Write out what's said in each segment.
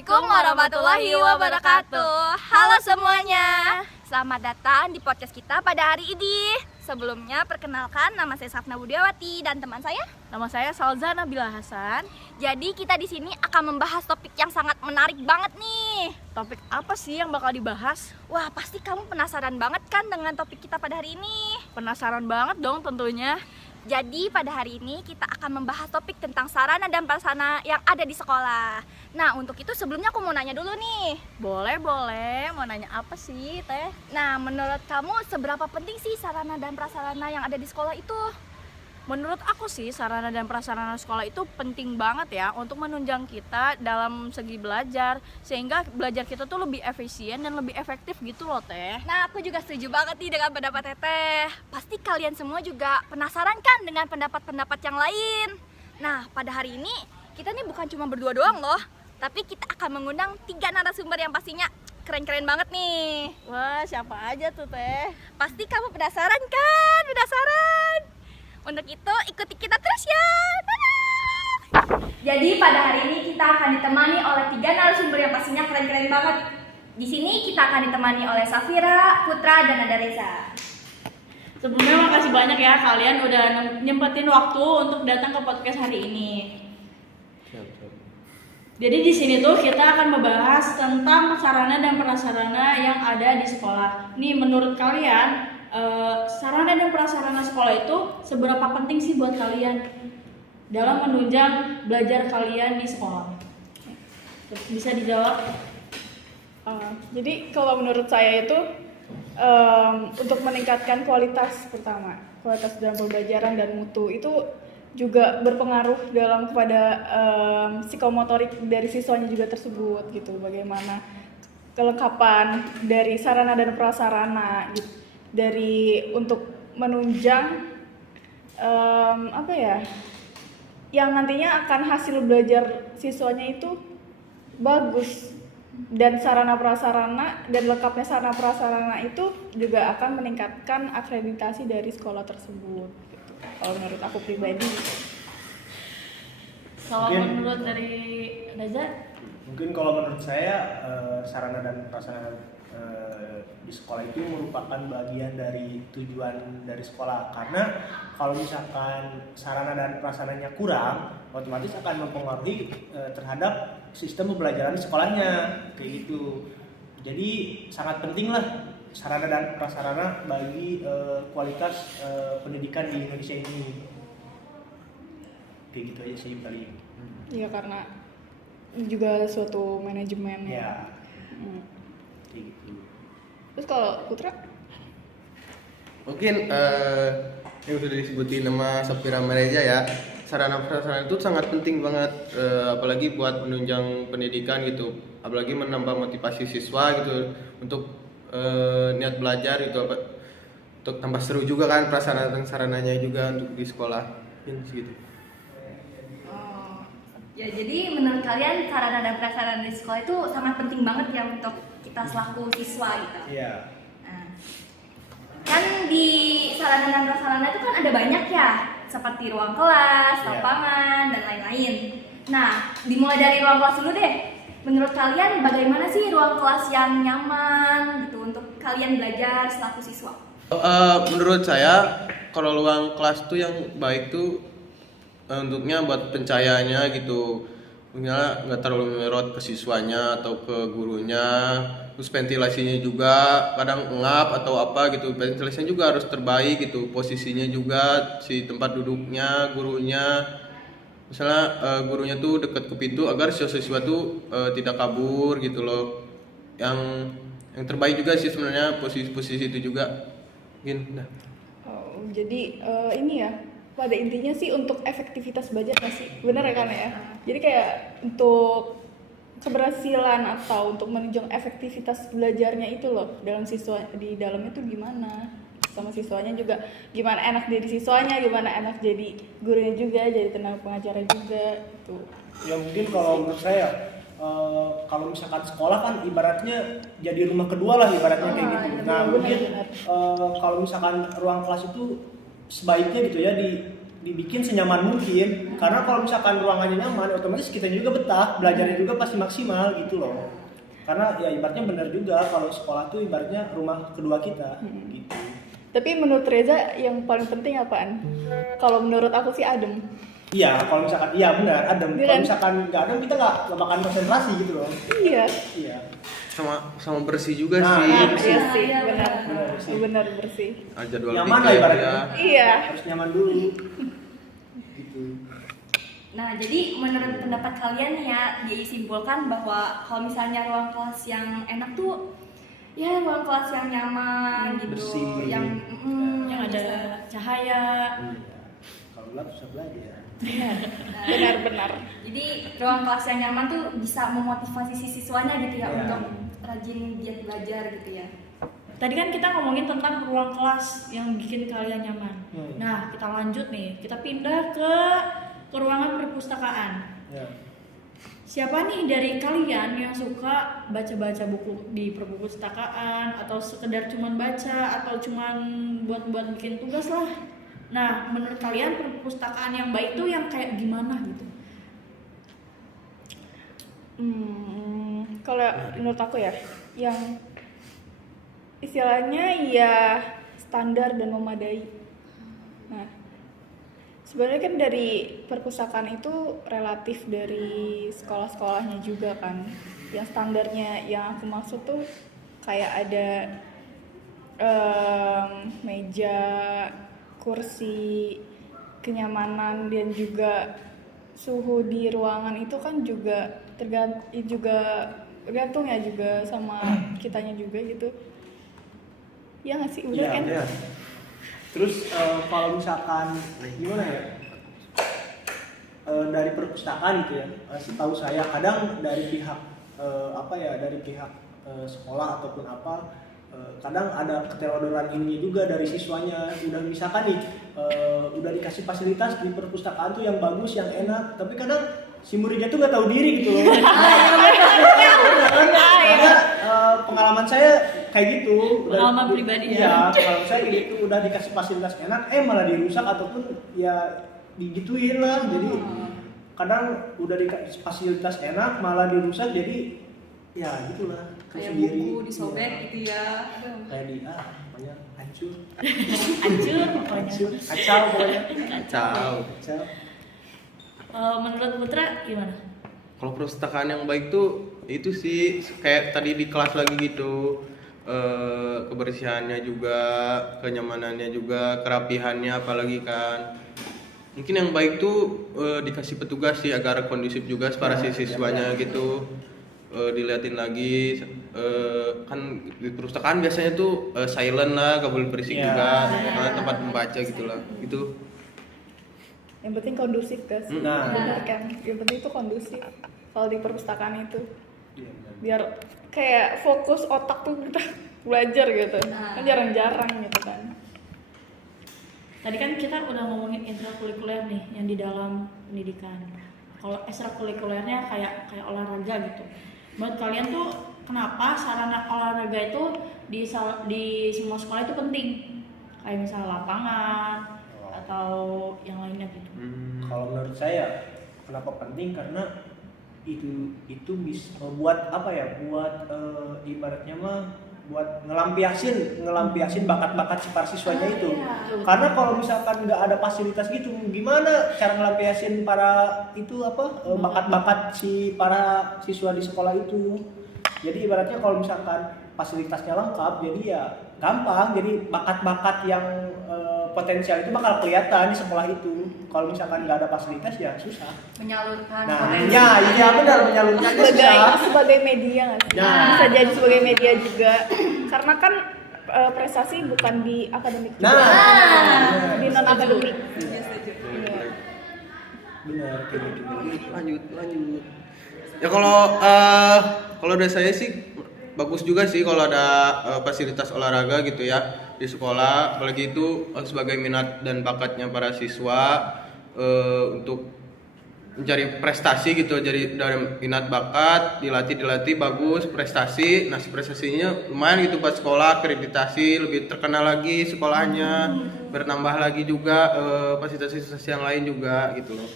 Assalamualaikum warahmatullahi wabarakatuh. Halo semuanya, selamat datang di podcast kita pada hari ini. Sebelumnya perkenalkan, nama saya Safna Budiawati dan teman saya. Nama saya Salza Nabila Hasan. Jadi kita di sini akan membahas topik yang sangat menarik banget nih. Topik apa sih yang bakal dibahas? Wah, pasti kamu penasaran banget kan dengan topik kita pada hari ini. Penasaran banget dong tentunya. Jadi pada hari ini kita akan membahas topik tentang sarana dan prasarana yang ada di sekolah. Nah, untuk itu sebelumnya aku mau nanya dulu nih. Boleh. Mau nanya apa sih, Teh? Nah, menurut kamu seberapa penting sih sarana dan prasarana yang ada di sekolah itu? Menurut aku sih sarana dan prasarana sekolah itu penting banget ya untuk menunjang kita dalam segi belajar, sehingga belajar kita tuh lebih efisien dan lebih efektif gitu loh, Teh. Nah, aku juga setuju banget nih dengan pendapat Teteh. Pasti kalian semua juga penasaran kan dengan pendapat-pendapat yang lain. Nah, pada hari ini kita nih bukan cuma berdua doang loh, tapi kita akan mengundang 3 narasumber yang pastinya keren-keren banget nih. Wah, siapa aja tuh, Teh? Pasti kamu penasaran kan? Penasaran? Untuk itu ikuti kita terus ya. Dadah! Jadi pada hari ini kita akan ditemani oleh 3 narasumber yang pastinya keren-keren banget. Di sini kita akan ditemani oleh Safira, Putra, dan ada Reza. Sebelumnya makasih banyak ya kalian udah nyempetin waktu untuk datang ke podcast hari ini. Jadi di sini tuh kita akan membahas tentang sarana dan prasarana yang ada di sekolah. Nih, menurut kalian sarana dan prasarana sekolah itu seberapa penting sih buat kalian dalam menunjang belajar kalian di sekolah? Bisa dijawab? Jadi kalau menurut saya itu untuk meningkatkan kualitas pertama, kualitas dalam pembelajaran dan mutu itu juga berpengaruh dalam kepada psikomotorik dari siswanya juga tersebut gitu. Bagaimana kelengkapan dari sarana dan prasarana gitu, dari untuk menunjang yang nantinya akan hasil belajar siswanya itu bagus, dan sarana prasarana dan lengkapnya sarana prasarana itu juga akan meningkatkan akreditasi dari sekolah tersebut gitu. Kalau menurut aku pribadi. Kalau menurut dari Reza? Mungkin kalau menurut saya sarana dan prasarana di sekolah itu merupakan bagian dari tujuan dari sekolah, karena kalau misalkan sarana dan prasarananya kurang, otomatis akan mempengaruhi terhadap sistem pembelajaran di sekolahnya kayak gitu. Jadi sangat penting lah sarana dan prasarana bagi kualitas pendidikan di Indonesia ini. Kayak gitu aja sih paling. Iya, karena juga suatu manajemen ya. Kayak gitu. Terus kalau Putra? Mungkin yang sudah disebutin nama Safira Mareja ya, sarana prasarana itu sangat penting banget, apalagi buat menunjang pendidikan gitu, apalagi menambah motivasi siswa gitu untuk niat belajar gitu, untuk tambah seru juga kan prasarana dan sarananya juga untuk di sekolah gitu. Ya, jadi menurut kalian sarana dan prasarana di sekolah itu sangat penting banget ya untuk kita selaku siswa gitu. Iya. Nah, kan di sarana dan prasarana itu kan ada banyak ya, seperti ruang kelas, lapangan, dan lain-lain. Nah, dimulai dari ruang kelas dulu deh. Menurut kalian bagaimana sih ruang kelas yang nyaman gitu untuk kalian belajar selaku siswa? Menurut saya kalau ruang kelas tuh yang baik tuh untuknya buat pencahayaannya gitu, misalnya nggak terlalu menyorot ke siswanya atau ke gurunya. Terus ventilasinya juga kadang ngap atau apa gitu, ventilasinya juga harus terbaik gitu, posisinya juga, si tempat duduknya gurunya, misalnya gurunya tuh dekat ke pintu agar siswa-siswa tuh tidak kabur gitu loh. Yang terbaik juga sih sebenarnya posisi itu juga mungkin. Jadi ini ya, pada intinya sih untuk efektivitas belajar nggak sih? Bener ya kan ya? Jadi kayak untuk keberhasilan atau untuk menunjang efektivitas belajarnya itu loh, dalam siswa di dalamnya tuh gimana, sama siswanya juga gimana enak jadi siswanya, gimana enak jadi gurunya juga, jadi tenaga pengajarnya juga itu. Ya mungkin kalau menurut saya kalau misalkan sekolah kan ibaratnya jadi rumah kedua lah ibaratnya kayak gitu. Nah mungkin kalau misalkan ruang kelas itu sebaiknya gitu ya dibikin senyaman mungkin, karena kalau misalkan ruangannya nyaman otomatis kita juga betah, belajarnya juga pasti maksimal gitu loh. Karena ya ibaratnya benar juga kalau sekolah tuh ibaratnya rumah kedua kita gitu. Tapi menurut Reza yang paling penting apaan? Kalau menurut aku sih adem. Iya, kalau misalkan iya benar adem. Iya Kalau kan? misalkan nggak adem kita nggak bakal konsentrasi gitu loh. Iya. Iya. Sama bersih juga Nah, sih. Iya Iya, sih, iya, benar. benar sih. Benar bersih. Jadwal Nyaman lah pikir ibaratnya. ya. Iya. Harus nyaman dulu. Gitu. Nah, jadi menurut pendapat kalian nih ya, disimpulkan bahwa kalau misalnya ruang kelas yang enak tuh ya ruang kelas yang nyaman gitu, Bersih. yang yang ada cahaya. Iya. Kalau gelap susah belajar. Benar-benar. Jadi ruang kelas yang nyaman tuh bisa memotivasi si siswanya gitu ya Iya. untuk rajin giat belajar gitu ya. Tadi kan kita ngomongin tentang ruang kelas yang bikin kalian nyaman. Nah, kita lanjut nih. Kita pindah ke ruangan perpustakaan. Ya. Siapa nih dari kalian yang suka baca-baca buku di perpustakaan atau sekedar cuman baca atau cuman buat bikin tugas lah? Nah, menurut kalian perpustakaan yang baik tuh yang kayak gimana gitu? Kalau menurut aku ya, yang istilahnya ya standar dan memadai. Nah, sebenarnya kan dari perpustakaan itu relatif dari sekolah-sekolahnya juga kan. Yang standarnya yang aku maksud tuh kayak ada meja, kursi, kenyamanan dan juga suhu di ruangan itu kan juga tergantung ya juga sama kitanya juga gitu. Ya nggak sih, udah Iya, kan? iya. Terus kalau misalkan gimana ya? Dari perpustakaan gitu ya. Setahu saya kadang dari pihak dari pihak sekolah ataupun apa kadang ada ketelodoran ini juga dari siswanya. Udah misalkan nih udah dikasih fasilitas di perpustakaan tuh yang bagus, yang enak, tapi kadang si muridnya tuh nggak tahu diri gitu loh. Karena pengalaman saya kayak gitu. Pengalaman pribadi ya? Iya, pengalaman saya kayak gitu. Udah dikasih fasilitas enak, malah dirusak ataupun ya digituin lah. Jadi kadang udah dikasih fasilitas enak malah dirusak, jadi ya gitulah. Kayak Sendiri. buku disobek Iya. gitu ya. Aduh. Kayak banyak hancur. Hancur pokoknya. Hancur, kacau pokoknya. Kacau. Kacau. Menurut Putra gimana? Kalau perpustakaan yang baik tuh itu sih kayak tadi di kelas lagi gitu, kebersihannya juga, kenyamanannya juga, kerapihannya apalagi kan. Mungkin yang baik tuh dikasih petugas sih agar kondusif juga para siswanya gitu. Diliatin lagi kan di perpustakaan biasanya tuh silent lah, gak boleh berisik Iya. juga, tempat membaca gitulah gitu. Yang penting kondusif guys. Nah. Benar kan? Yang penting itu kondusif. Kalau di perpustakaan itu Iya, benar. biar kayak fokus otak tuh kita belajar gitu. Kan jarang-jarang gitu kan. Tadi kan kita udah ngomongin ekstrakurikuler nih yang di dalam pendidikan. Kalau ekstrakurikulernya kayak olahraga gitu. Menurut kalian tuh kenapa sarana olahraga itu di semua sekolah itu penting? Kayak misalnya lapangan atau yang lainnya gitu. Kalau menurut saya kenapa penting, karena itu bisa buat apa ya, buat ibaratnya mah buat ngelampiasin bakat-bakat si para siswanya itu. Karena kalau misalkan nggak ada fasilitas gitu, gimana cara ngelampiasin para itu bakat-bakat si para siswa di sekolah itu. Jadi ibaratnya kalau misalkan fasilitasnya lengkap, jadi ya gampang. Jadi bakat-bakat yang potensial itu bakal kelihatan di sekolah itu. Kalau misalkan nggak ada fasilitas ya susah. Menyalurkan Nah, potensi. iya benar, menyalurkannya susah. sebagai media nggak sih? Nah. Bisa jadi sebagai media juga. Karena kan prestasi bukan di akademik juga. Nah, Di non akademik. benar kayak gitu. Lanjut. Ya kalau dari saya sih bagus juga sih kalau ada fasilitas olahraga gitu ya di sekolah, apalagi itu sebagai minat dan bakatnya para siswa untuk mencari prestasi gitu, jadi dari minat bakat dilatih bagus prestasi, nah prestasinya lumayan gitu buat sekolah, akreditasi lebih terkenal lagi sekolahnya, bertambah lagi juga fasilitas yang lain juga gitu loh.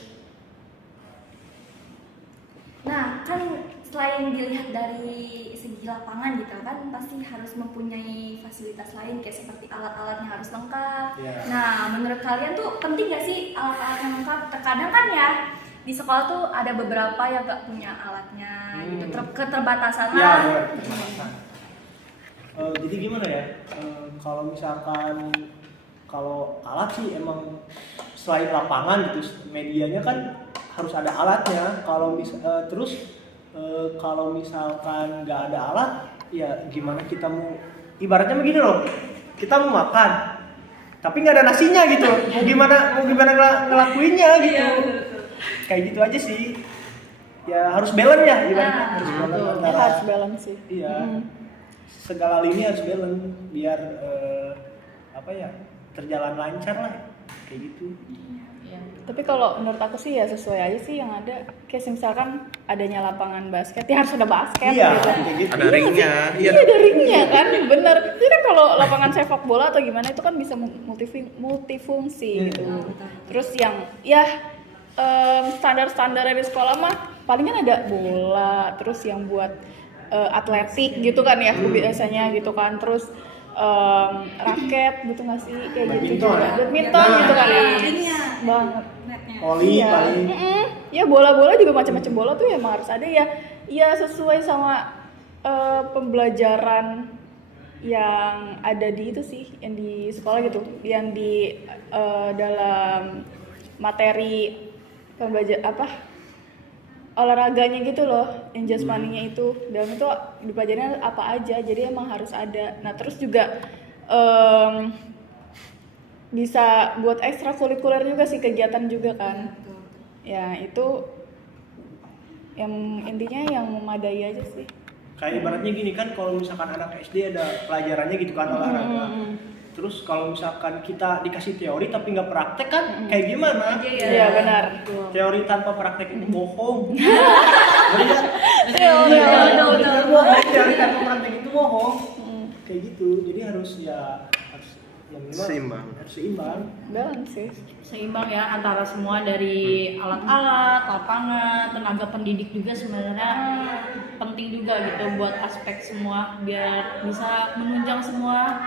Nah, kan selain dilihat dari segi lapangan gitu kan pasti harus mempunyai fasilitas lain kayak seperti alat-alatnya harus lengkap. Iya. Nah, menurut kalian tuh penting gak sih alat-alat yang lengkap? Terkadang kan ya di sekolah tuh ada beberapa yang gak punya alatnya gitu, keterbatasan Iya, lah. benar, keterbatasan. Jadi gimana ya? Kalau misalkan kalau alat sih emang selain lapangan gitu, medianya kan harus ada alatnya. Kalau misalkan nggak ada alat, ya gimana kita mau, ibaratnya begini loh, kita mau makan, tapi nggak ada nasinya gitu, mau gimana ngelakuinnya gitu, kayak gitu aja sih. Ya harus balance ya, ibaratnya harus balance antara, Harus balance sih. iya, segala lini harus balance biar terjalan lancar lah, kayak gitu. Tapi kalau menurut aku sih ya sesuai aja sih yang ada. Kayak misalkan adanya lapangan basket, ya harus ada basket Iya, gitu. kayak gitu. Ada ringnya, Iya ada ringnya kan, bener. Itu kan kalau lapangan sepak bola atau gimana itu kan bisa multifungsi gitu. Terus yang ya standar-standar di sekolah mah palingan ada bola, terus yang buat atletik gitu kan ya biasanya gitu kan. Terus raket gitu nggak sih kayak gitu Badminton. juga. Badminton gitu kan ya. Ininya, Banget. netnya. Oli Iya. paling. Ya bola-bola juga macam-macam bola tuh ya emang harus ada ya. Ya sesuai sama pembelajaran yang ada di itu sih, yang di sekolah gitu, yang di dalam materi olahraganya gitu loh, yang jasmaninya itu. Dalam itu dipelajarin apa aja, jadi emang harus ada. Nah terus juga bisa buat ekstrakurikuler juga sih, kegiatan juga kan. Ya itu yang intinya yang memadai aja sih. Kayak ibaratnya gini kan, kalau misalkan anak SD ada pelajarannya gitu kan, olahraga. Terus kalau misalkan kita dikasih teori tapi nggak praktek kan, kayak gimana? Iya benar. Teori tanpa praktek itu bohong. Iya, Teori tanpa praktek itu bohong. Kayak gitu. Jadi harus ya minimal Seimbang. Harus seimbang. Balance sih. Seimbang ya antara semua, dari alat-alat, lapangan, tenaga pendidik juga sebenarnya penting juga gitu buat aspek semua biar bisa menunjang semua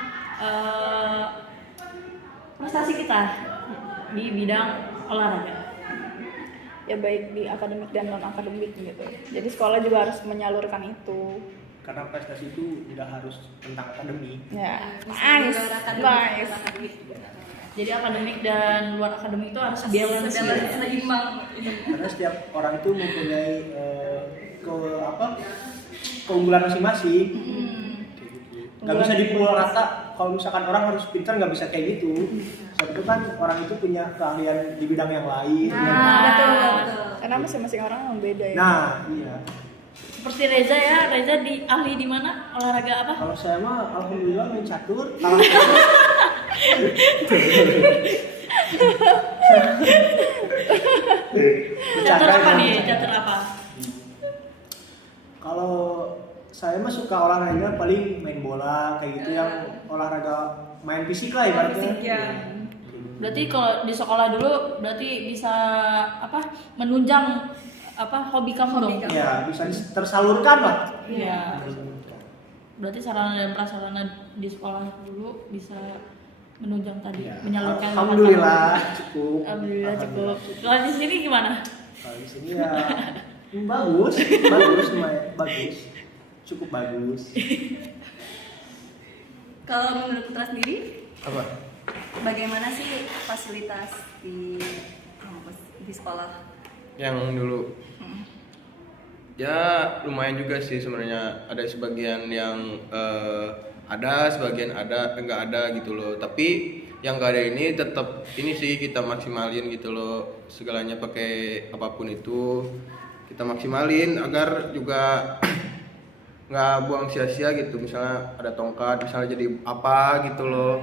prestasi kita di bidang olahraga. Ya baik di akademik dan non akademik gitu. Jadi sekolah juga harus menyalurkan itu. Karena prestasi itu nggak harus tentang akademik. Ya. Nice. Nice. Jadi akademik dan luar akademik itu harus balance gitu. Seimbang. Karena setiap orang itu mempunyai keunggulan masing-masing. Nggak bisa dipukul rata. Kalau misalkan orang harus pintar, nggak bisa kayak gitu. Sebab itu kan orang itu punya keahlian di bidang yang lain. Betul. Karena masing-masing orang yang beda ya. Nah, iya. Seperti Reza ya, Reza ahli di mana? Olahraga apa? Kalau saya mah alhamdulillah main catur. Catur apa nih? Catur apa? Kalau saya mah suka olahraga paling main bola kayak gitu, yang olahraga main fisik lah ibaratnya. Berarti kalau di sekolah dulu berarti bisa menunjang hobi kamu dong? Ya, bisa tersalurkan lah. Iya. Berarti sarana dan prasarana di sekolah dulu bisa menunjang tadi, Ya, menyalurkan bakat alhamdulillah kamu. cukup. Alhamdulillah cukup. Kalau di sini gimana? Kalau di sini ya bagus, lumayan bagus, cukup bagus. Kalau menurut Putra sendiri, Apa? bagaimana sih fasilitas di kampus, di sekolah? Yang dulu ya lumayan juga sih sebenarnya, ada sebagian yang ada, sebagian enggak ada gitu loh, tapi yang enggak ada ini tetap ini sih kita maksimalin gitu loh, segalanya pakai apapun itu kita maksimalin agar juga nggak buang sia-sia gitu. Misalnya ada tongkat misalnya jadi apa gitu loh,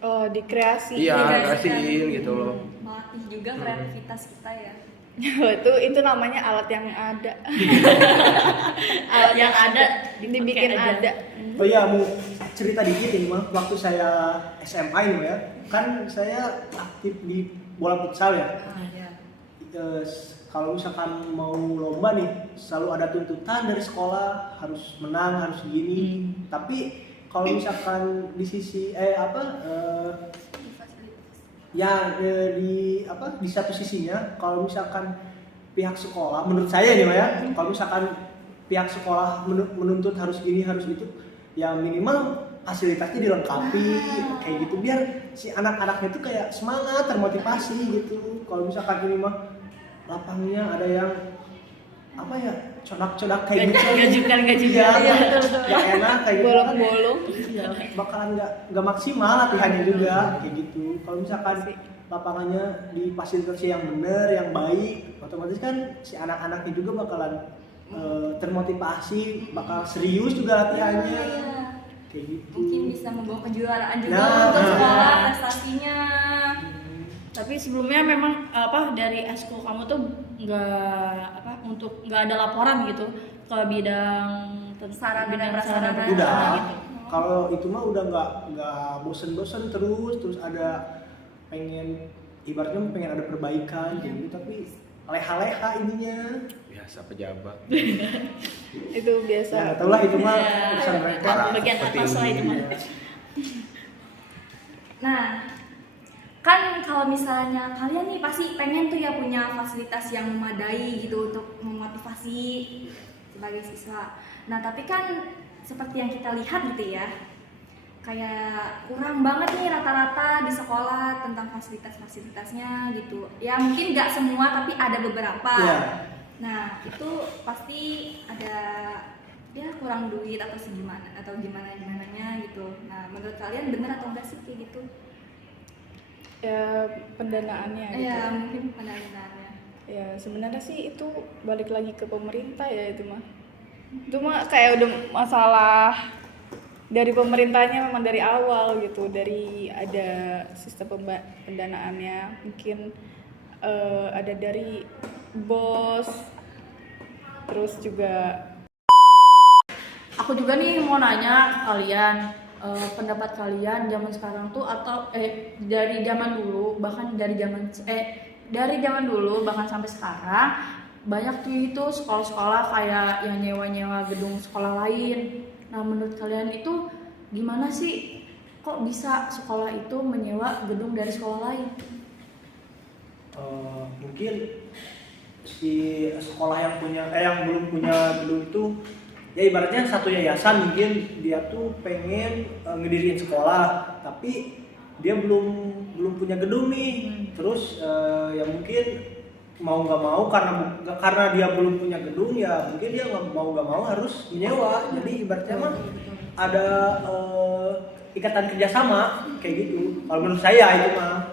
Oh, dikreasi. iya kasihin gitu loh. Melatih juga kreativitas kita ya. itu namanya alat yang ada. Alat Yang ada dibikin dipakai aja. ada. Oh iya, mau cerita dikit ini mah. Waktu saya SMA ini ya, kan saya aktif di bola futsal ya. Eh, Kalau misalkan mau lomba nih, selalu ada tuntutan dari sekolah harus menang, harus gini. Tapi kalau misalkan di sisi di satu sisinya, kalau misalkan pihak sekolah, menurut saya nih ya, kalau misalkan pihak sekolah menuntut harus gini harus itu, ya minimal fasilitasnya dilengkapi kayak gitu biar si anak-anaknya tuh kayak semangat, termotivasi gitu. Kalau misalkan ini mah lapangnya ada yang apa ya, codak-codak kayak gitu, Gajukan iya, ya. nggak enak kayak gitu kan. Bolong-bolong. Bakalan nggak maksimal latihannya juga kayak gitu. Kalau misalkan lapangannya difasilitasi yang benar, yang baik, otomatis kan si anak-anaknya juga bakalan termotivasi, bakal serius juga latihannya kayak gitu. Mungkin bisa membawa kejuaraan juga Nah. untuk sekolah prestasinya. Tapi sebelumnya memang dari eskul kamu tuh nggak ada laporan gitu ke bidang Sarana dan bidang prasarana. sarana Udah, gitu. kalau itu mah udah nggak bosen-bosen terus ada pengen, ibaratnya pengen ada perbaikan gitu, tapi leha-leha ininya. Biasa pejabat. Itu biasa. Ya, tau lah itu mah Ya, urusan mereka. bagian Seperti atas lah ini. itu mah. Nah, kan kalau misalnya kalian nih pasti pengen tuh ya punya fasilitas yang memadai gitu untuk memotivasi sebagai siswa. Nah, tapi kan seperti yang kita lihat gitu ya, kayak kurang banget nih rata-rata di sekolah tentang fasilitas-fasilitasnya gitu. Ya mungkin nggak semua tapi ada beberapa. Iya. Nah, itu pasti ada ya kurang duit atau gimananya gitu. Nah, menurut kalian bener atau enggak sih kayak gitu? Ya pendanaannya gitu. Ya mungkin pendanaannya. Ya sebenarnya sih itu balik lagi ke pemerintah ya itu mah. Itu mah kayak udah masalah dari pemerintahnya memang dari awal gitu, dari ada sistem pendanaannya, mungkin ada dari bos, terus juga Aku juga nih mau nanya ke kalian, pendapat kalian zaman sekarang tuh atau dari zaman dulu dulu bahkan sampai sekarang banyak tuh itu sekolah-sekolah kayak yang nyewa-nyewa gedung sekolah lain. Nah, menurut kalian itu gimana sih? Kok bisa sekolah itu menyewa gedung dari sekolah lain? Mungkin si sekolah yang belum punya gedung itu, ya ibaratnya satu yayasan mungkin dia tuh pengen ngediriin sekolah tapi dia belum punya gedung nih. Terus ya mungkin mau nggak mau karena dia belum punya gedung, ya mungkin dia nggak mau harus menyewa. Jadi ibaratnya mah ada ikatan kerjasama kayak gitu. Kalau menurut saya itu mah.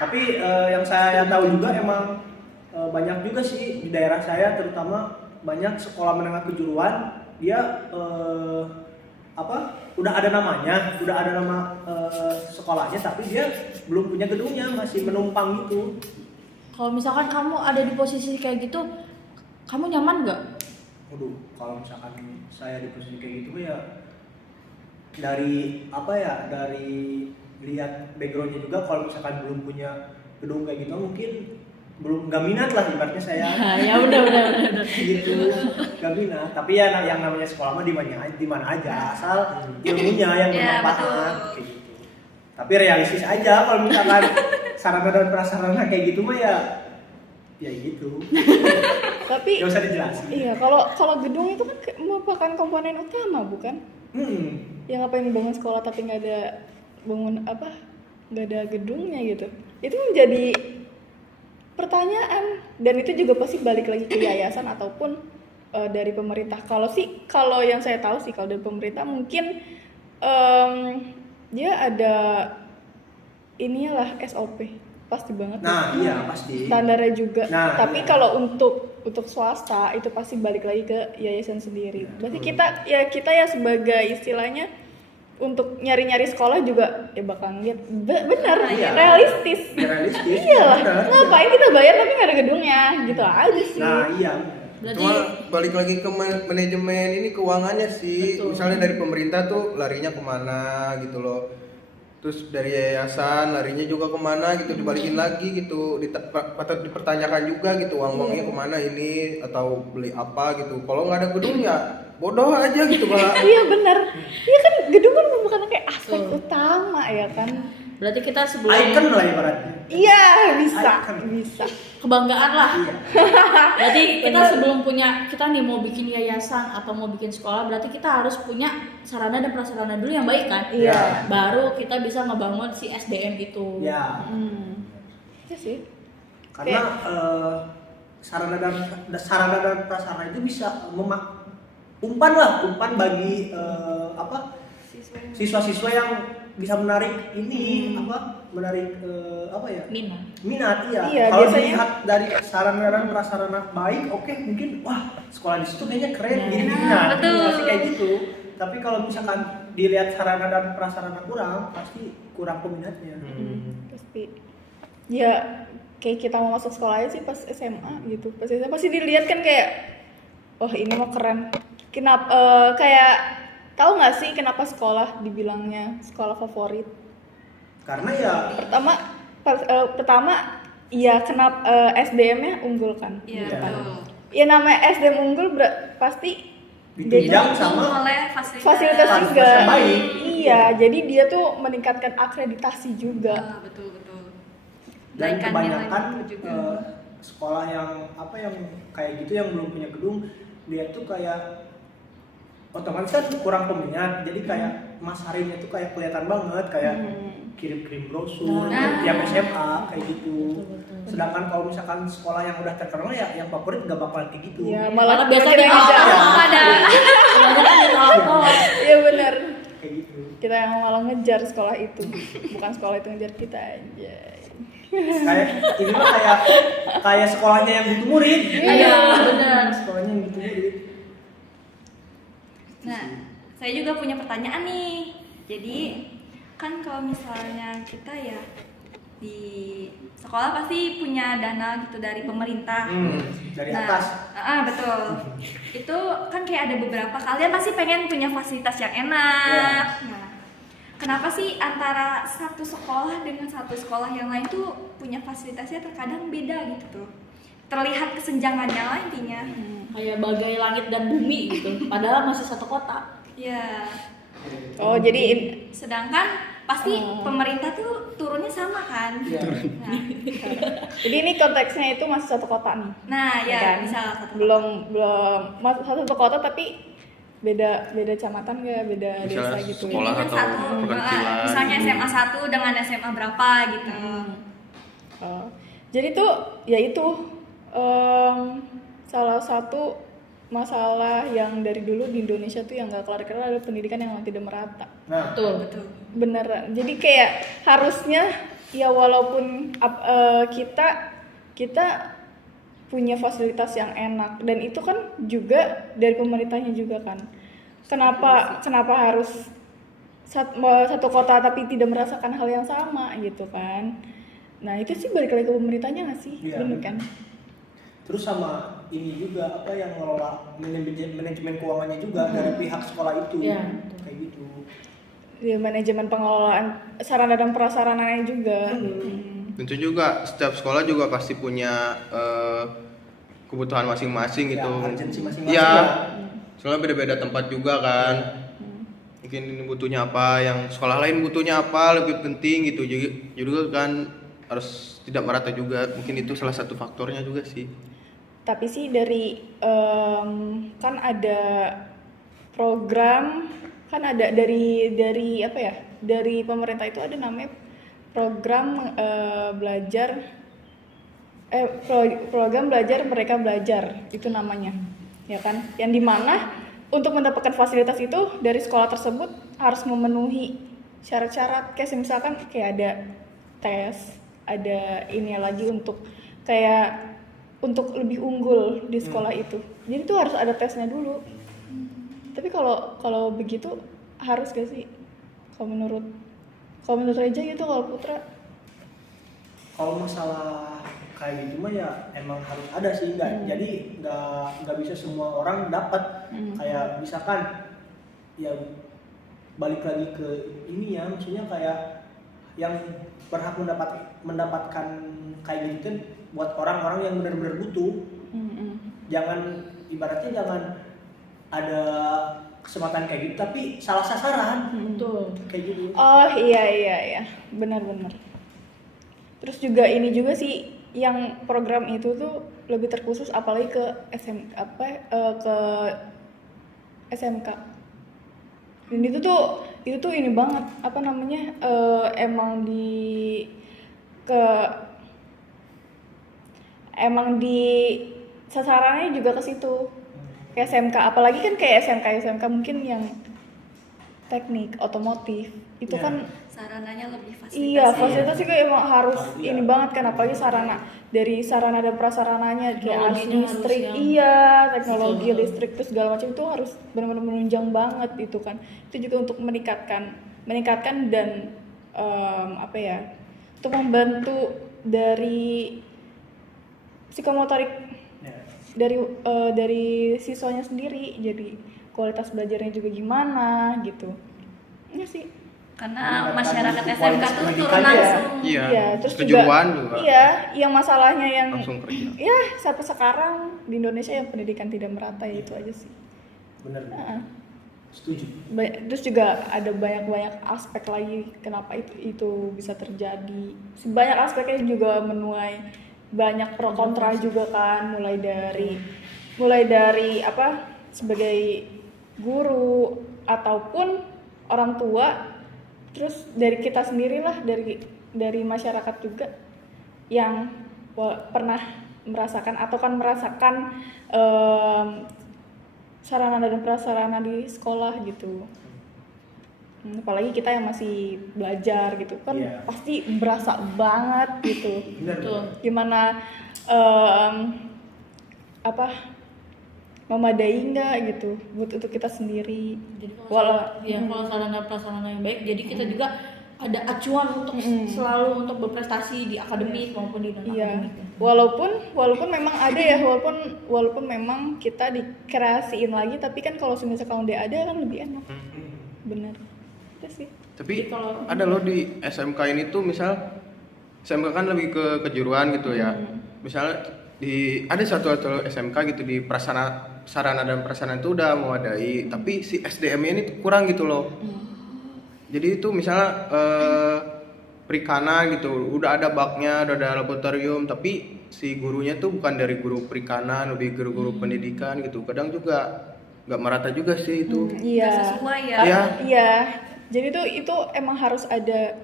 Tapi yang saya tahu juga emang banyak juga sih di daerah saya, terutama banyak sekolah menengah kejuruan dia udah ada namanya, udah ada nama sekolahnya, tapi dia belum punya gedungnya, masih menumpang gitu. Kalau misalkan kamu ada di posisi kayak gitu, kamu nyaman nggak? Waduh, kalau misalkan saya di posisi kayak gitu ya dari lihat backgroundnya juga, kalau misalkan belum punya gedung kayak gitu mungkin nggak minat lah ibaratnya saya. Ya udah. Gitu, nggak minat. Tapi ya yang namanya sekolah mah di mana aja, asal ilmunya yang bermanfaat kayak gitu. Tapi realistis aja kalau misalkan sarana dan prasarana kayak gitu mah ya gitu. tapi Gak usah dijelasin. iya kalau gedung itu kan merupakan komponen utama bukan? Ya ngapain bangun sekolah tapi nggak ada gedungnya gitu. Itu menjadi pertanyaan, dan itu juga pasti balik lagi ke yayasan ataupun dari pemerintah. Kalau yang saya tahu sih, kalau dari pemerintah mungkin dia ada inilah SOP pasti banget. Nah, iya pasti. Standarnya juga. Nah, tapi iya. kalau untuk swasta itu pasti balik lagi ke yayasan sendiri. Ya, Berarti betul. kita ya sebagai istilahnya untuk nyari-nyari sekolah juga ya bakal ngeliat bener Iya. realistis. Realistis. Iyalah, benar. ngapain kita bayar tapi nggak ada gedungnya gitu aja sih. Nah iya. Berarti Cuma balik lagi ke manajemen ini keuangannya sih. Betul. Misalnya dari pemerintah tuh larinya kemana gitu loh. Terus dari yayasan larinya juga kemana gitu, dibalikin lagi gitu, patut dipertanyakan juga gitu uangnya kemana ini atau beli apa gitu. Kalau nggak ada gedung ya bodoh aja gitu Pak. Iya bener, iya kan gedung kan merupakan kayak aspek utama ya kan. berarti kita sebelum Icon lah ibaratnya. Iya bisa, Icon. bisa. kebanggaan lah. Iya. Berarti kita sebelum kita nih mau bikin yayasan atau mau bikin sekolah, berarti kita harus punya sarana dan prasarana dulu yang baik kan? Iya. Baru kita bisa ngebangun si SDM itu. Ya. Iya sih. Karena sarana dan prasarana itu bisa umpan bagi siswa-siswa yang bisa menarik minat Iya, iya. Kalau biasanya- dilihat dari sarana dan prasarana baik, oke mungkin wah sekolah di situ kayaknya keren, jadi minat. betul. Pasti kayak gitu. Tapi kalau misalkan dilihat sarana dan prasarana kurang, pasti kurang peminatnya. Pasti. Ya kayak kita mau masuk sekolah aja sih pas SMA gitu. Pas SMA pasti dilihat kan kayak, wah ini mah keren. Kenapa kayak tahu nggak sih kenapa sekolah dibilangnya sekolah favorit? Karena ya Pertama ya kenapa SDM-nya unggul kan? Iya, Iya. betul. Ya namanya SDM unggul pasti ditunjang sama oleh fasilitas Fasilitas juga. yang baik. Iya, jadi dia tuh meningkatkan akreditasi juga. Betul. dan Naikan kebanyakan nilai juga. sekolah yang kayak gitu yang belum punya gedung, dia tuh kayak otomatis kan kurang peminat, jadi kayak masarinnya tuh kayak kelihatan banget kayak kirim brosur tiap SMA kayak gitu. Sedangkan kalau misalkan sekolah yang udah terkenal ya yang favorit nggak bakalan kayak gitu. Ya, Malah malah biasa kita ditolak. ngejar. ada Iya benar. Kayak gitu. Kita yang malah ngejar sekolah itu, bukan sekolah itu ngejar kita aja. Kayak ini mah kayak sekolahnya yang butuh murid. Iya, benar. Sekolahnya yang butuh murid. Nah, saya juga punya pertanyaan nih. Jadi, kan kalau misalnya kita ya di sekolah pasti punya dana gitu dari pemerintah. Dari Nah, atas. betul. Itu kan kayak ada beberapa kalian pasti pengen punya fasilitas yang enak. Nah, kenapa sih antara satu sekolah dengan satu sekolah yang lain tuh punya fasilitasnya terkadang beda gitu tuh. Terlihat kesenjangannya lah intinya. Kayak bagai langit dan bumi gitu. Padahal masih satu kota. Ya. Oh, jadi Sedangkan pasti pemerintah tuh turunnya sama kan. Iya. jadi ini konteksnya itu masih satu kota nih. Nah, ya Kan? bisa satu. Belum masih satu kota tapi beda kecamatan nggak, beda desa Misalnya gitu. sekolah Ini kan atau satu, perwakilan. misalnya SMA 1 dengan SMA berapa gitu. Oh. Jadi tuh ya itu salah satu masalah yang dari dulu di Indonesia tuh yang nggak kelar-kelar adalah pendidikan yang tidak merata. Nah, Betul. Betul. Beneran. Jadi kayak harusnya ya walaupun kita punya fasilitas yang enak dan itu kan juga dari pemerintahnya juga kan. Kenapa harus satu kota tapi tidak merasakan hal yang sama gitu kan? Nah itu sih balik lagi ke pemerintahnya nggak sih? Iya. Bener kan? terus sama ini juga yang ngelola manajemen keuangannya juga dari pihak sekolah itu. Iya. Kayak gitu. Ya, manajemen pengelolaan sarana dan prasarananya juga. Tentu juga setiap sekolah juga pasti punya kebutuhan masing-masing gitu. Ya, urgensi masing-masing Iya. ya. Soalnya beda-beda tempat juga kan. Mungkin ini butuhnya apa, yang sekolah lain butuhnya apa lebih penting gitu. Jadi juga kan harus tidak merata juga. Mungkin itu salah satu faktornya juga sih. Tapi sih dari kan ada program, kan ada dari apa ya, dari pemerintah itu ada namanya program program belajar mereka belajar itu namanya, ya kan, yang dimana untuk mendapatkan fasilitas itu dari sekolah tersebut harus memenuhi syarat-syarat kayak misalkan kayak ada tes, ada ini lagi untuk kayak untuk lebih unggul di sekolah itu. Jadi itu harus ada tesnya dulu. Tapi kalau begitu harus gak sih? Kalau menurut Reja gitu, kalau Putra? Kalau masalah kayak gitu mah ya emang harus ada sih, jadi nggak bisa semua orang dapat. Kayak misalkan ya balik lagi ke ini ya, maksudnya kayak yang berhak mendapatkan kayak gitu kan buat orang-orang yang benar-benar butuh. Jangan ibaratnya jangan ada kesempatan kayak gitu tapi salah sasaran. Betul. Kayak gitu. Oh iya, benar-benar. Terus juga ini juga sih, yang program itu tuh lebih terkhusus apalagi ke ke SMK. Dan itu tuh ini banget, apa namanya, emang di sasarannya juga ke situ. Kayak SMK, apalagi kan kayak SMK mungkin yang teknik, otomotif, itu Ya. kan Sarananya lebih fasilitas. iya, fasilitas juga emang harus Iya. ini banget kan, apalagi dari sarana dan prasarananya kayak Teknologinya harus listrik, yang iya, teknologi betul. listrik terus segala macam itu harus benar-benar menunjang banget itu kan. Itu juga untuk meningkatkan dan apa ya, untuk membantu dari psikomotorik Ya. dari siswanya sendiri, jadi kualitas belajarnya juga gimana gitu. Iya sih. Karena Meningkatkan masyarakat SMK kualitas tuh turun pendidikan ya. langsung. Iya, terus kejuruan juga. Iya, yang masalahnya yang Langsung kerja. ya sampai sekarang di Indonesia yang pendidikan tidak merata, ya itu aja sih. Bener. Heeh. Setuju. Terus juga ada banyak aspek lagi kenapa itu bisa terjadi. Banyak aspeknya juga menuai banyak pro kontra juga kan, mulai dari apa, sebagai guru ataupun orang tua, terus dari kita sendirilah, dari masyarakat juga yang pernah merasakan atau kan merasakan sarana dan prasarana di sekolah gitu. Apalagi kita yang masih belajar gitu kan, Iya. pasti berasa banget gitu. Bener. Betul. Gimana apa, memadai nggak gitu buat untuk kita sendiri. Jadi Walau- kalau sarana prasarana yang baik, jadi kita juga ada acuan untuk selalu untuk berprestasi di akademik maupun di non Iya, akademik. walaupun memang ada ya, walaupun memang kita dikreasiin lagi, tapi kan kalau misalkan udah ada kan lebih enak. Bener, itu sih. Tapi Jadi kalau- ada loh di SMK ini tuh, misal SMK kan lebih ke kejuruan gitu ya. Misalnya ada satu SMK gitu di sarana dan prasarana itu udah memadai, tapi si SDM-nya ini tuh kurang gitu loh. Jadi itu misalnya perikanan gitu, udah ada baknya, udah ada laboratorium, tapi si gurunya tuh bukan dari guru perikanan, lebih guru-guru pendidikan gitu. Kadang juga nggak merata juga sih itu. Iya. Nggak sesuai ya. Iya. Iya. Jadi itu emang harus ada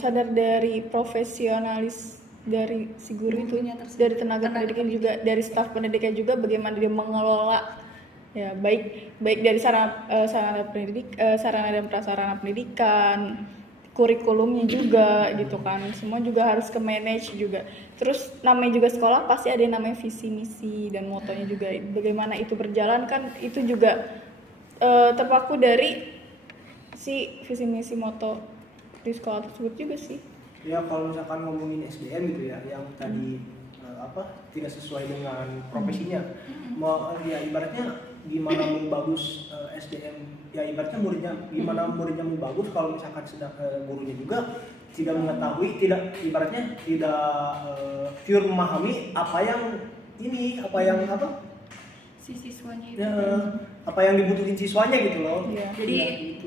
sadar dari profesionalis dari si guru itu, dari tenaga pendidikan juga, dari staf pendidikan juga, bagaimana dia mengelola ya, baik dari sarana dan prasarana pendidikan, kurikulumnya juga gitu kan, semua juga harus ke manage juga. Terus namanya juga sekolah pasti ada yang namanya visi misi dan motonya juga, bagaimana itu berjalan kan, itu juga terpaku dari si visi misi moto di sekolah tersebut juga sih. Ya kalau misalkan ngomongin SDM gitu ya, yang tadi tidak sesuai dengan profesinya, ya ibaratnya gimana mau bagus SDM, ya ibaratnya gimana muridnya mau bagus kalau misalkan sedang gurunya juga tidak mengetahui, ibaratnya tidak pure memahami apa yang Si siswanya itu. ya, apa yang dibutuhin siswanya gitu loh. Iya. Jadi Ya, gitu.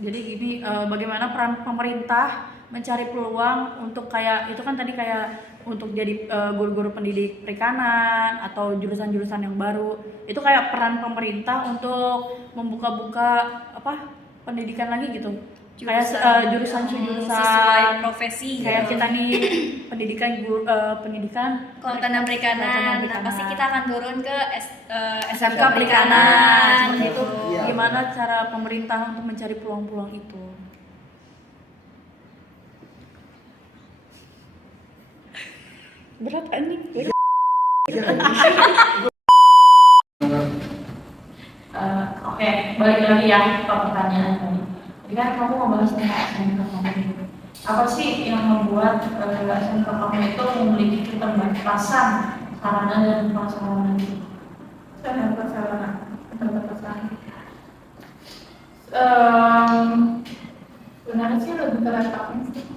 jadi gini, bagaimana peran pemerintah mencari peluang untuk kayak itu kan tadi kayak untuk jadi guru-guru pendidik perikanan atau jurusan-jurusan yang baru, itu kayak peran pemerintah untuk membuka-buka apa pendidikan lagi gitu, kayak jurusan-jurusan sesuai profesi. kayak gitu. kita nih pendidikan Kelautan dan perikanan. Nah, pasti kita akan turun ke SMK perikanan gitu. gitu. Iya. Gimana cara pemerintah untuk mencari peluang-peluang itu? Berat anjing. Oke, balik lagi ya ke pertanyaan tadi. Jadi kan kamu membahas tentang SMK kamu gitu. Apa sih yang membuat SMK kamu itu memiliki keterbatasan sarana dan prasarana gitu? Sarana prasarana, keterbatasan. Sebenarnya sih lebih ke laptopnya sih.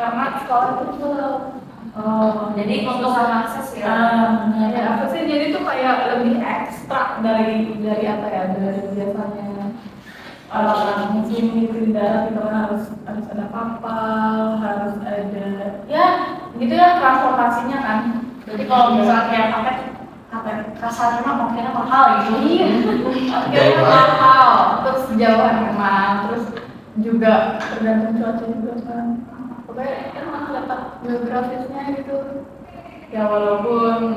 Karena sekolah itu Jadi untuk akses ya. ya apa sih, jadi tuh kayak lebih ekstra dari apa ya, dari biasanya mungkin di darat itu kan harus ada kapal, harus ada ya gitu ya, transportasinya kan. Jadi kalau misalnya kayak pakai kasarnya mah mungkinnya mahal gitu. Iya, akhirnya mahal, terus jauhan memang, terus juga tergantung cuaca juga kan. Pokoknya emang letak geografisnya gitu. Ya walaupun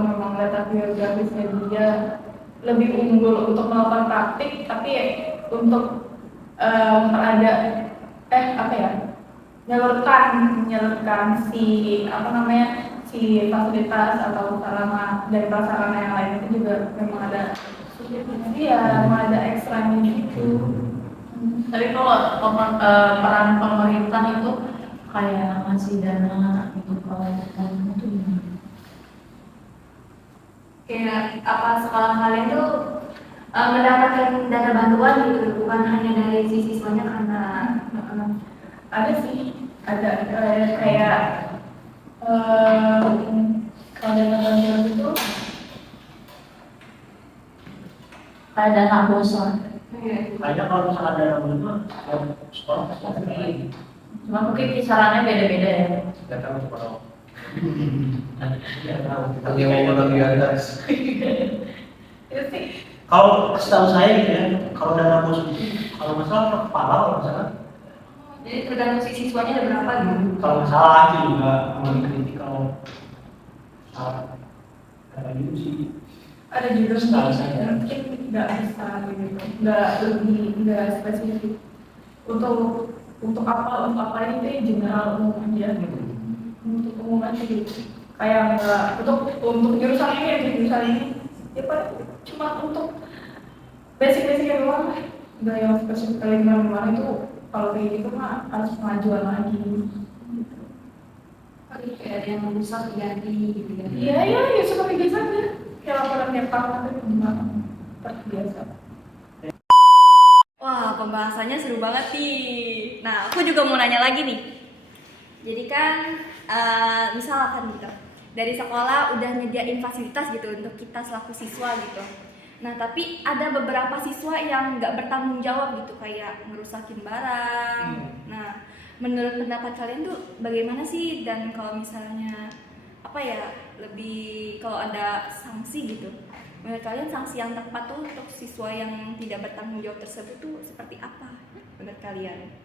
memang letak geografisnya dia lebih unggul untuk melakukan praktik, tapi ya, untuk ada apa ya, menyalurkan si apa namanya, si fasilitas atau sarana dari prasarana yang lain itu juga memang ada, iya memang ada ekstranya gitu. Tapi kalau peran pemerintah itu kayak ngasih dana gitu kalau itu gimana? Kayak apa sekolah kalian tuh mendapatkan dana bantuan gitu, bukan hanya dari si siswanya karena Ada sih, ada kayak kalau dana bantuan itu Kayak dana bosan. Kayaknya kalau misalkan ada yang begitu, ya sekolah pasti ada lagi. Cuma mungkin kisarannya beda-beda ya. Nggak tahu sekolah. Nggak tahu. Tapi yang mau menang di atas. itu sih Kalau setahu saya gitu ya, kalau dana bos itu, kalau masalah kepala kalau masalah, jadi tergantung si siswanya ada berapa gitu. kalau masalah itu juga mau dikritik kalau salah. Kayak gitu sih. ada juga Setahu sih, saya. mungkin nggak bisa gitu, nggak spesifik untuk apa ini tuh general umum aja gitu, untuk umum aja gitu, kayak nggak untuk jurusan ini ya, jurusan ini ya paling cuma untuk basic-basicnya doang lah, nggak yang spesifik kali gimana itu. Kalau kayak gitu mah harus pengajuan lagi gitu. Kayak ada yang rusak diganti gitu ya. Iya ya seperti biasanya, kayak laporan tiap tahun itu gimana, seperti biasa. Wah, pembahasannya seru banget nih. Nah, aku juga mau nanya lagi nih. Jadi kan, misalkan gitu, dari sekolah udah nyediain fasilitas gitu untuk kita selaku siswa gitu. Nah, tapi ada beberapa siswa yang nggak bertanggung jawab gitu, kayak ngerusakin barang. Nah, menurut pendapat kalian tuh bagaimana sih? Dan kalau misalnya apa ya, lebih kalau ada sanksi gitu, menurut kalian sanksi yang tepat tuh untuk siswa yang tidak bertanggung jawab tersebut tuh seperti apa menurut kalian?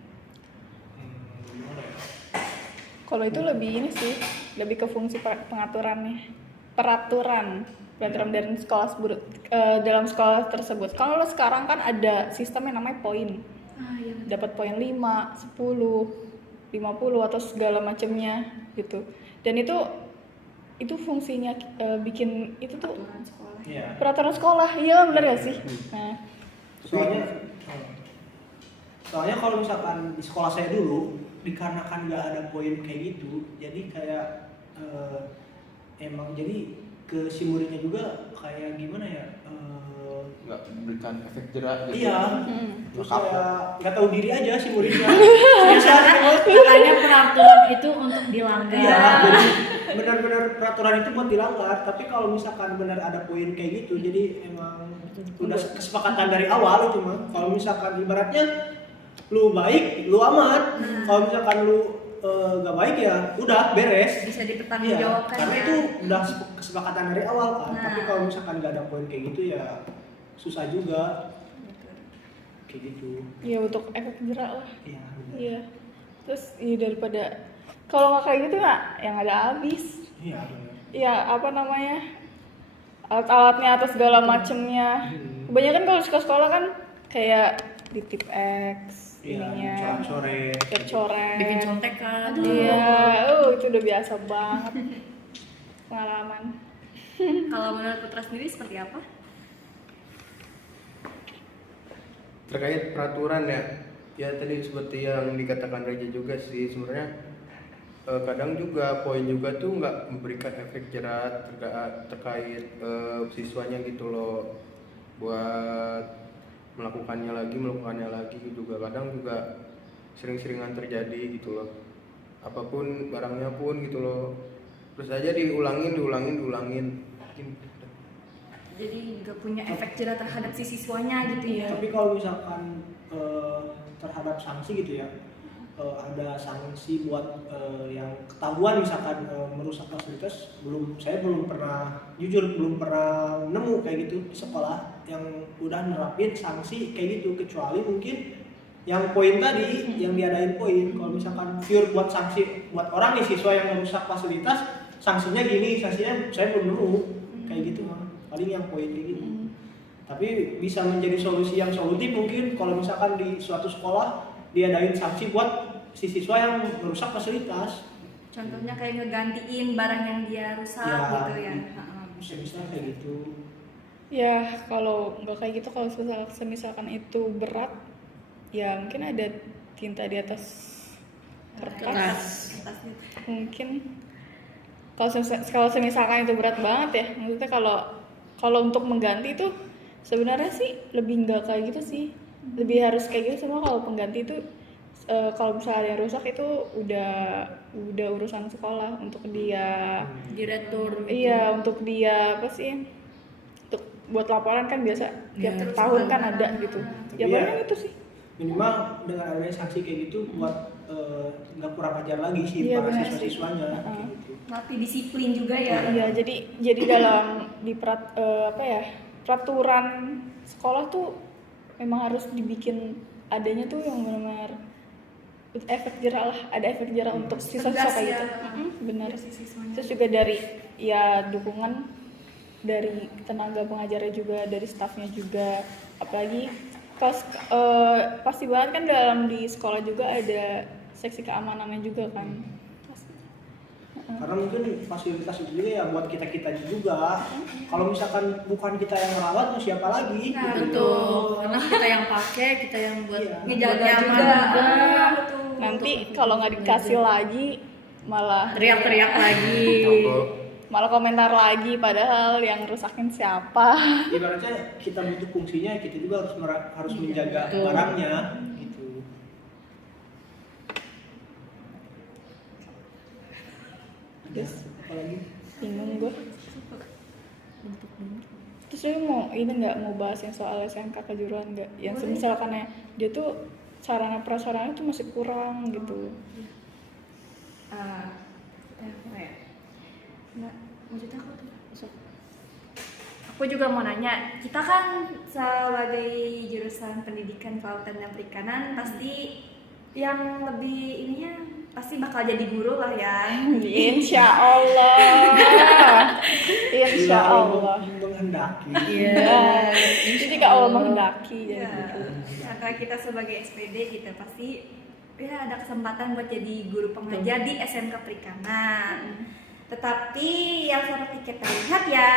Kalau itu lebih ini sih, lebih ke fungsi pengaturannya, peraturan dalam sekolah dalam sekolah tersebut. Kalau sekarang kan ada sistem yang namanya poin, Iya. dapat poin 5, 10, 50 atau segala macamnya gitu. Dan itu fungsinya bikin itu tuh Aturan sekolah. Iya. peraturan sekolah, iya benar gak sih? Nah, Soalnya kalau misalkan di sekolah saya dulu, dikarenakan nggak ada poin kayak gitu, jadi kayak emang jadi ke si muridnya juga kayak gimana ya? Nggak memberikan efek jerak gitu. Iya. mm. Terus kayak nggak tahu diri aja si muridnya. Makanya peraturan itu untuk dilanggar. Iya, jadi benar-benar peraturan itu buat dilanggar. Tapi kalau misalkan benar ada poin kayak gitu, jadi emang udah kesepakatan dari awal itu mah. Kalau misalkan ibaratnya lu baik, lu amat. Kalau misalkan lu nggak baik ya udah beres. Bisa Iya, dipertanggungjawabkan. karena ya. itu udah kesepakatan dari awal kan. Nah. Tapi kalau misalkan nggak ada poin kayak gitu ya susah juga. Kayak gitu. Ya untuk efek jerak lah. Iya. Iya. Terus ya daripada kalau nggak kayak gitu ya yang ada habis. Iya. benar. Ya apa namanya, alat-alatnya atau segala macemnya. Kebanyakan kalau sekolah kan kayak di tip X Iya, ininya, coret-coret. coret-coret. Bikin contekan. Iya, itu udah biasa banget pengalaman. Kalau menurut Putra sendiri seperti apa? Terkait peraturan ya, Ya tadi seperti yang dikatakan Reja juga sih sebenarnya kadang juga poin juga tuh nggak memberikan efek jerah terkait siswanya gitu loh, buat melakukannya lagi juga kadang juga sering-seringan terjadi gitu loh, apapun barangnya pun gitu loh, terus aja diulangin mungkin. Jadi juga punya efek jerah terhadap si siswanya gitu ya. Tapi kalau misalkan terhadap sanksi gitu ya, ada sanksi buat yang ketahuan misalkan merusak fasilitas, saya belum pernah, jujur belum pernah nemu kayak gitu di sekolah yang udah nerapin sanksi kayak gitu, kecuali mungkin yang poin tadi yang diadain poin. Kalau misalkan pure buat sanksi buat orang nih siswa yang merusak fasilitas, sanksinya gini, sanksinya saya belum nemu kayak gitu mah, paling yang poin kayak gitu. Tapi bisa menjadi solusi yang solutif mungkin kalau misalkan di suatu sekolah diadain sanksi buat si siswa yang merusak fasilitas. Contohnya kayak ngegantiin barang yang dia rusak gitu ya. Bisa kayak gitu. Ya kalau nggak kayak gitu, kalau misalkan itu berat, ya mungkin ada tinta di atas kertas. Mungkin kalau misalkan itu berat banget ya, maksudnya kalau untuk mengganti itu sebenarnya sih lebih nggak kayak gitu sih, lebih harus kayak gitu. Semua kalau pengganti itu kalau misalnya ada yang rusak itu udah urusan sekolah untuk dia Diretur. iya, untuk dia apa sih, untuk buat laporan kan biasa tiap tahun kan ada gitu ya, paling itu sih Minimal dengan adanya sanksi kayak gitu buat nggak kurang ajar lagi sih Iya, para benar siswa-siswanya sih. kayak gitu. Melatih disiplin juga ya. iya. Jadi dalam peraturan sekolah tuh memang harus dibikin adanya tuh yang benar-benar efek jerah lah, ada efek jerah untuk siswa-siswa Tegas kayak ya. gitu. Benar. Si siswanya. Terus juga dari ya dukungan dari tenaga pengajarnya juga, dari stafnya juga, apalagi pasti banget kan di sekolah juga ada seksi keamanannya juga kan. Karena mungkin fasilitas itu juga ya buat kita juga. Kalau misalkan bukan kita yang merawat, mau siapa lagi? Nah, Betul. Karena kita yang pakai, kita yang buat Iya. Ngejaga nyaman juga. Betul. Nanti kalau nggak dikasih lagi malah teriak-teriak lagi. malah komentar lagi, padahal yang rusakin siapa. Ibaratnya kita butuh fungsinya, kita juga harus menjaga barangnya gitu. Terus Apalagi bingung gue. Terus lu mau bahas yang soal SMK kejuruan nggak? Yang misalkan dia tuh sarana prasarana tuh masih kurang gitu. Apa ya? Nggak, maksudnya aku juga mau nanya, kita kan sebagai jurusan pendidikan kelautan dan perikanan pasti yang lebih ininya pasti bakal jadi guru lah ya. Insya Allah. Insya Allah. menghendaki. Iya. Jadi kalau Allah menghendaki jadi Iya. gitu. Karena kita sebagai SPD kita pasti ya ada kesempatan buat jadi guru pengajar di SMK Perikanan. Tetapi yang seperti kita lihat ya,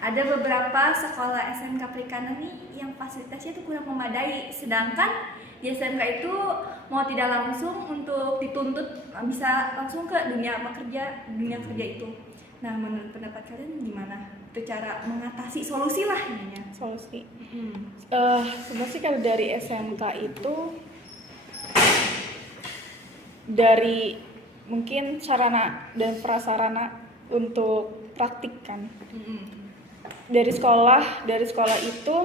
ada beberapa sekolah SMK Perikanan nih yang fasilitasnya itu kurang memadai. Sedangkan di SMK itu mau tidak langsung untuk dituntut bisa langsung ke dunia kerja itu. Nah, menurut pendapat kalian gimana? Itu cara mengatasi solusi lah ininya. Solusi. Sebenarnya sih kalau dari SMK itu dari mungkin sarana dan prasarana untuk praktik kan. Dari sekolah itu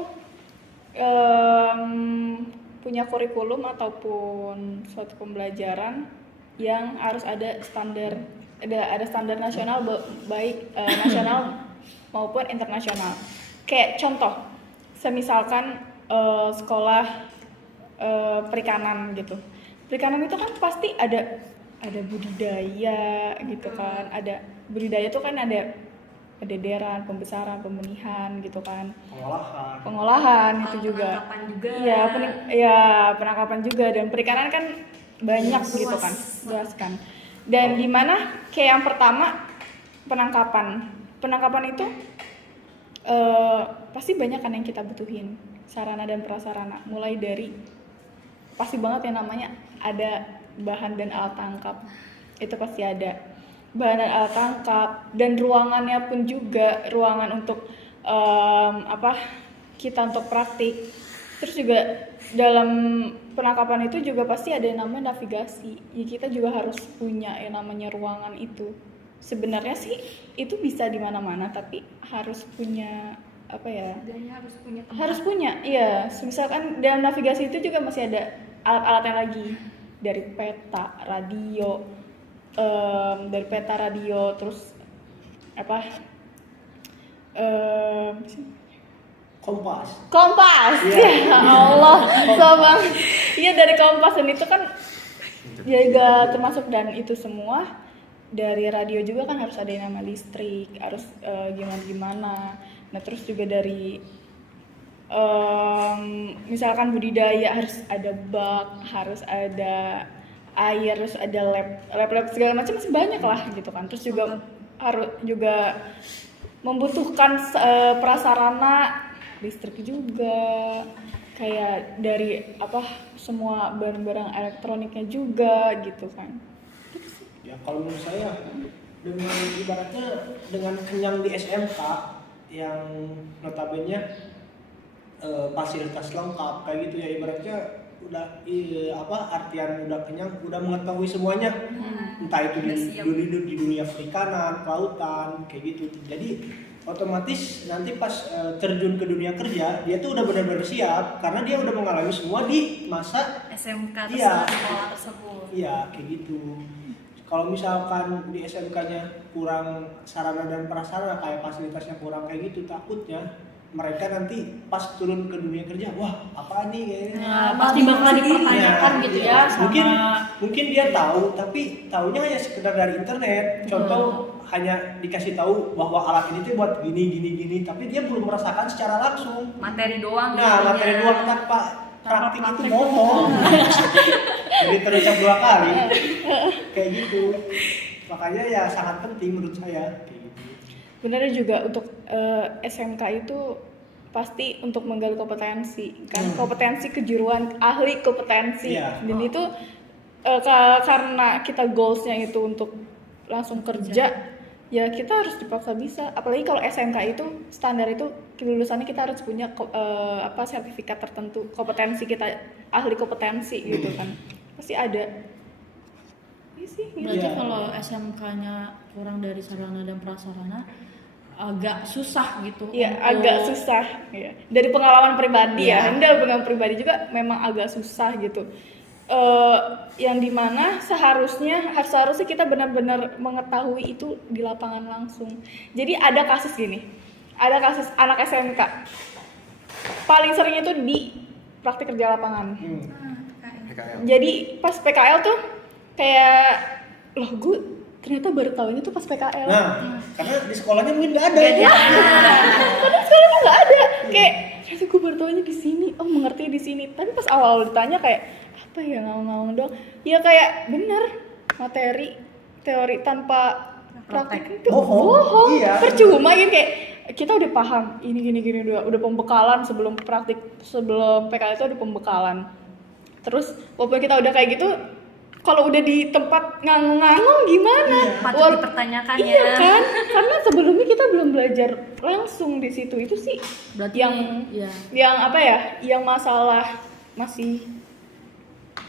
punya kurikulum ataupun suatu pembelajaran yang harus ada standar nasional, baik nasional maupun internasional. Kayak contoh, semisalkan sekolah perikanan gitu. Perikanan itu kan pasti ada budidaya gitu kan. Ada budidaya itu kan ada deran, pembesaran, pembenihan gitu kan. Pengolahan itu juga. Penangkapan juga. Iya, penangkapan juga, dan perikanan kan banyak gitu kan. Luas kan. Dan di mana kayak yang pertama penangkapan. Penangkapan itu pasti banyak kan yang kita butuhin, sarana dan prasarana, mulai dari pasti banget yang namanya ada bahan dan alat tangkap. Itu pasti ada bahan dan alat tangkap, dan ruangannya pun juga ruangan untuk kita untuk praktik. Terus juga dalam penangkapan itu juga pasti ada yang namanya navigasi. Ya kita juga harus punya yang namanya ruangan itu. Sebenarnya sih itu bisa di mana-mana, tapi harus punya harus punya, iya. Misalkan dalam navigasi itu juga masih ada alat-alatnya lagi, dari peta, radio, terus Kompas. Ya Allah, Bang. Iya, dari Kompas, dan itu kan juga termasuk, dan itu semua dari radio juga kan harus ada yang nama listrik, harus gimana. Nah, terus juga dari misalkan budidaya harus ada bak, harus ada air, harus ada lab segala macam, masih banyak lah gitu kan. Terus juga harus juga membutuhkan prasarana listrik juga, kayak dari semua barang-barang elektroniknya juga gitu kan. Ya kalau menurut saya dengan ibaratnya dengan kenyang di SMK yang notabene fasilitas lengkap kayak gitu ya, ibaratnya udah artian udah kenyang, udah mengetahui semuanya, entah itu di dunia perikanan, kelautan kayak gitu. Jadi otomatis nanti pas terjun ke dunia kerja dia tuh udah benar-benar siap karena dia udah mengalami semua di masa SMK sekolah tersebut. Iya kayak gitu. Kalau misalkan di SMK-nya kurang sarana dan prasarana, kayak fasilitasnya kurang kayak gitu, takutnya mereka nanti pas turun ke dunia kerja, wah apa nih kayaknya. Nah, pasti bakal dipertanyakan gitu ya sama... Mungkin dia tahu, tapi taunya hanya sekedar dari internet. Contoh hanya dikasih tahu bahwa alat ini tuh buat gini, tapi dia belum merasakan secara langsung. Materi doang. Nah, materi doang tanpa praktik itu ngomong. Jadi terucap 2 kali. Kayak gitu. Makanya ya sangat penting menurut saya. Benar juga untuk SMK itu pasti untuk menggali kompetensi kan, kompetensi kejuruan, ahli kompetensi. Dan itu karena kita goalsnya itu untuk langsung kerja, ya kita harus dipaksa bisa. Apalagi kalau SMK itu standar itu lulusannya kita harus punya sertifikat tertentu, kompetensi kita ahli kompetensi gitu kan, pasti ada. Berarti kalau SMK-nya kurang dari sarana dan prasarana agak susah gitu. Iya, agak susah ya. Dari pengalaman pribadi dari pengalaman pribadi juga memang agak susah gitu. Yang dimana seharusnya kita benar-benar mengetahui itu di lapangan langsung. Jadi ada kasus anak SMK paling sering itu di praktik kerja lapangan. Jadi pas PKL tuh kayak gue ternyata baru tahunya tuh pas PKL. Nah, karena di sekolahnya mungkin nggak ada. Karena sekolahnya nggak ada. Kayak ternyata gue baru tahunya di sini. Oh, mengerti di sini. Tapi pas awal ditanya kayak apa ya, ngomong dong. Ya kayak bener, materi teori tanpa praktik itu bohong. Iya. Percuma gitu, kayak kita udah paham ini gini udah pembekalan sebelum PKL itu ada pembekalan. Terus walaupun kita udah kayak gitu, kalau udah di tempat nganggung Iya, gimana? patut dipertanyakan ya. Iya kan? Karena sebelumnya kita belum belajar langsung di situ. Itu sih berarti yang yang masalah masih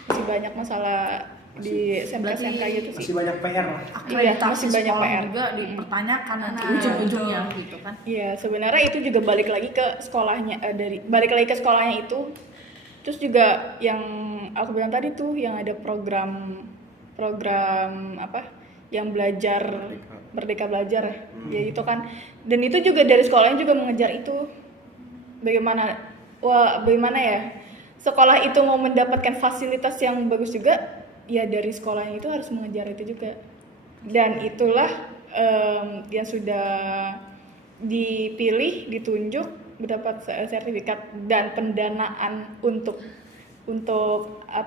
banyak masalah di SMK gitu sih. Masih banyak PR lah. Masih banyak PR juga dipertanyakan nanti ujung-ujungnya gitu kan. Iya, sebenarnya itu juga balik lagi ke sekolahnya, itu. Terus juga yang aku bilang tadi tuh, yang ada program yang belajar Merdeka Belajar ya itu kan. Dan itu juga dari sekolahnya juga mengejar itu. Bagaimana ya sekolah itu mau mendapatkan fasilitas yang bagus juga, ya dari sekolahnya itu harus mengejar itu juga. Dan itulah yang sudah dipilih, ditunjuk, mendapat sertifikat dan pendanaan untuk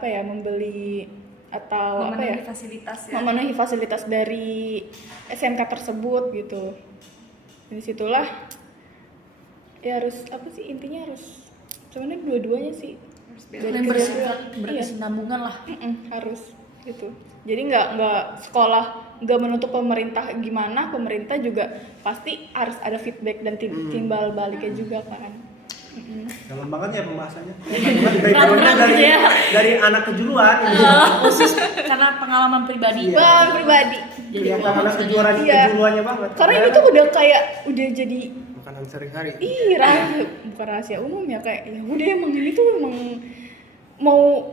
membeli atau memenuhi fasilitas dari SMK tersebut gitu. Dari situlah ya harus intinya harus sebenarnya dua-duanya sih Dan bersifat berkesinambungan lah. Harus gitu. Jadi nggak sekolah nggak menutup pemerintah gimana, pemerintah juga pasti harus ada feedback dan timbal baliknya juga kan. Dalam banget ya pembahasannya. Berat gitu ya. Dari anak kejuruan. Khusus karena pengalaman pribadi. Bang pribadi. Jadi Kelihatan anak kejuruan di Iya. kejuruannya banget. Karena ini tuh udah kayak udah jadi Makanan sehari-hari. bukan rahasia umum ya, kayak ya udah emang ini tuh emang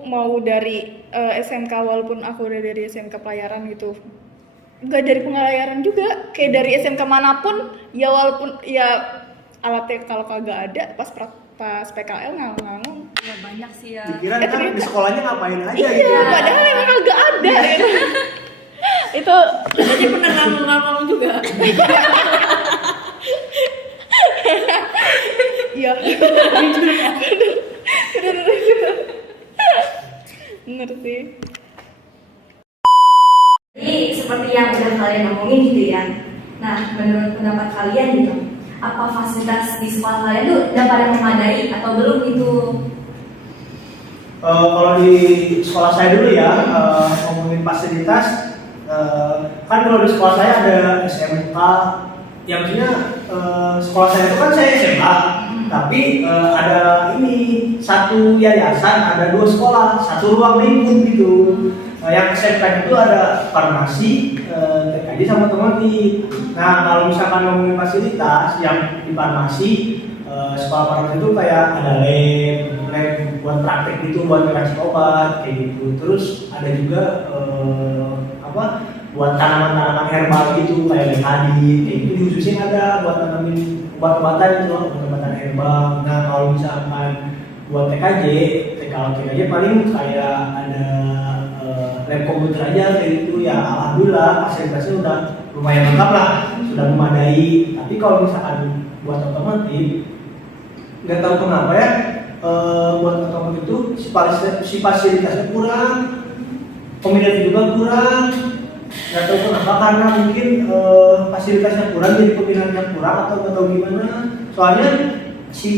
mau dari SMK, walaupun aku udah dari SMK pelayaran gitu, nggak dari pengelayaran juga, kayak dari SMK manapun ya, walaupun ya alatnya kalau kagak ada pas PKL nganggung. Ya banyak sih ya. Dikira kan di sekolahnya ngapain aja Iya, gitu. padahal emang kagak ada gitu. Itu jadi bener ngomong juga. iya. Bener sih. Jadi seperti yang udah kalian omongin gitu ya. Nah, menurut pendapat kalian gitu, apa fasilitas di sekolah kalian tuh udah pada memadai atau belum gitu? Kalau di sekolah saya dulu ya, ngomongin fasilitas, kan kalau di sekolah saya ada SMK, ya maksudnya sekolah saya itu kan saya SMA, tapi ada ini satu yayasan, ada 2 sekolah, satu ruang lingkup gitu. Yang SMK itu ada farmasi, TKJ sama otomotif. Nah kalau misalkan ngomongin fasilitas yang di farmasi, sekolah farmasi itu kayak ada lab buat praktek gitu, buat ngeracik obat kayak gitu. Terus ada juga buat tanaman-tanaman herbal gitu kayak lekadi kayak gitu, dikhususin ada buat tanamin obat-obatan gitu, obat-obatan herbal. Nah kalau misalkan buat TKJ paling kayak ada lab komputer aja kayak gitu ya. Alhamdulillah fasilitasnya udah lumayan lengkap lah, sudah memadai. Tapi kalau misalkan buat otomotif, nggak tahu kenapa ya, buat otomotif itu si fasilitasnya kurang, peminatnya juga kurang. Nggak tahu kenapa, karena mungkin fasilitasnya kurang jadi peminatnya kurang atau nggak tahu gimana. Soalnya si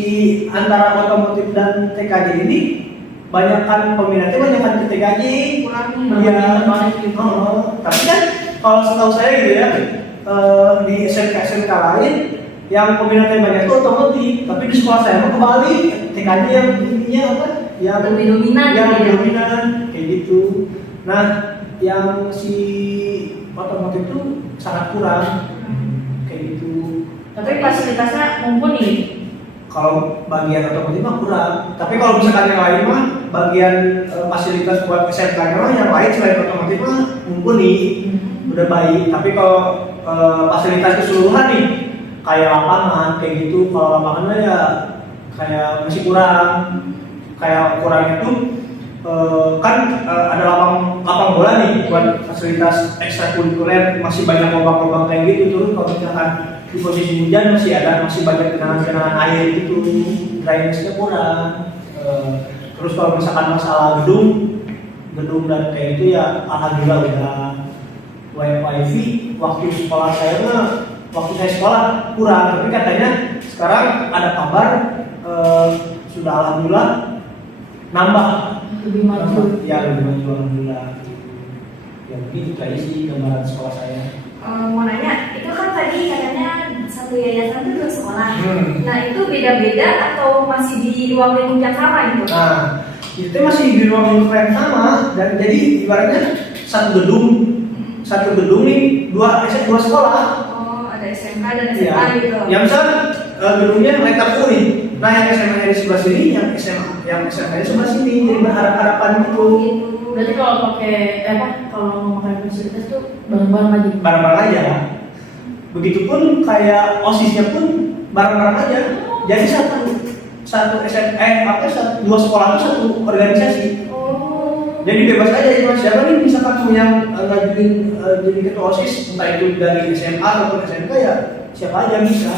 antara otomotif dan TKJ ini banyakkan peminatnya, banyakkan ke TKJ kurang ya. Tapi kan kalau setahu saya gitu ya, di SMK lain yang peminatnya banyak itu otomotif, tapi di sekolah saya mah kebalik, TKJ yang intinya apa? Yang lebih dominan, yang gitu ya? dominan kayak gitu. Nah, yang si otomotif itu sangat kurang kayak gitu. Tapi fasilitasnya mumpuni. Kalau bagian otomotif mah kurang. Tapi kalau misalkan yang lain mah bagian fasilitas buat SMK-nya mah yang lain selain otomotif mah mumpuni, udah baik. Tapi kalau fasilitas keseluruhan nih kayak lapangan kayak gitu, kalau lapangannya ya kayak masih kurang. Kayak kurangnya tuh kan ada lapang bola nih buat fasilitas ekstrakurikuler, masih banyak lubang-lubang kayak gitu. Terus kalau misalkan di posisi hujan masih banyak genangan air gitu, drainase-nya kurang. Terus kalau misalkan masalah gedung dan kayak itu ya alhamdulillah udah wifi. Waktu sekolah saya mah, waktu saya sekolah kurang, tapi katanya sekarang ada kabar sudah alhamdulillah nambah. Lebih maju. Ya lebih maju alhamdulillah. Ya begitu aja sih gambaran sekolah saya. Mau nanya, itu kan tadi katanya satu yayasan itu 2 sekolah. Nah itu beda-beda atau masih di ruang lingkup yang sama gitu? Nah, itu masih di ruang lingkup yang sama, dan jadi ibaratnya satu gedung nih dua sekolah. Oh, ada SMK dan Iya. SMA gitu. Yang misalnya gedungnya letak nih. Nah yang SMA di sebelah sini, yang SMA di sebelah sini, jadi berharap-harapan gitu. Berarti kalau pakai kalau mau pakai fasilitas tuh bareng-bareng aja. Bareng-bareng aja. Begitupun kayak OSIS-nya pun bareng-bareng aja. Jadi dua sekolah itu satu organisasi. Oh. Jadi bebas aja itu, siapa nih misalkan mau yang ngajuin jadi ketua OSIS, entah itu dari SMA ataupun SMK ya siapa aja bisa.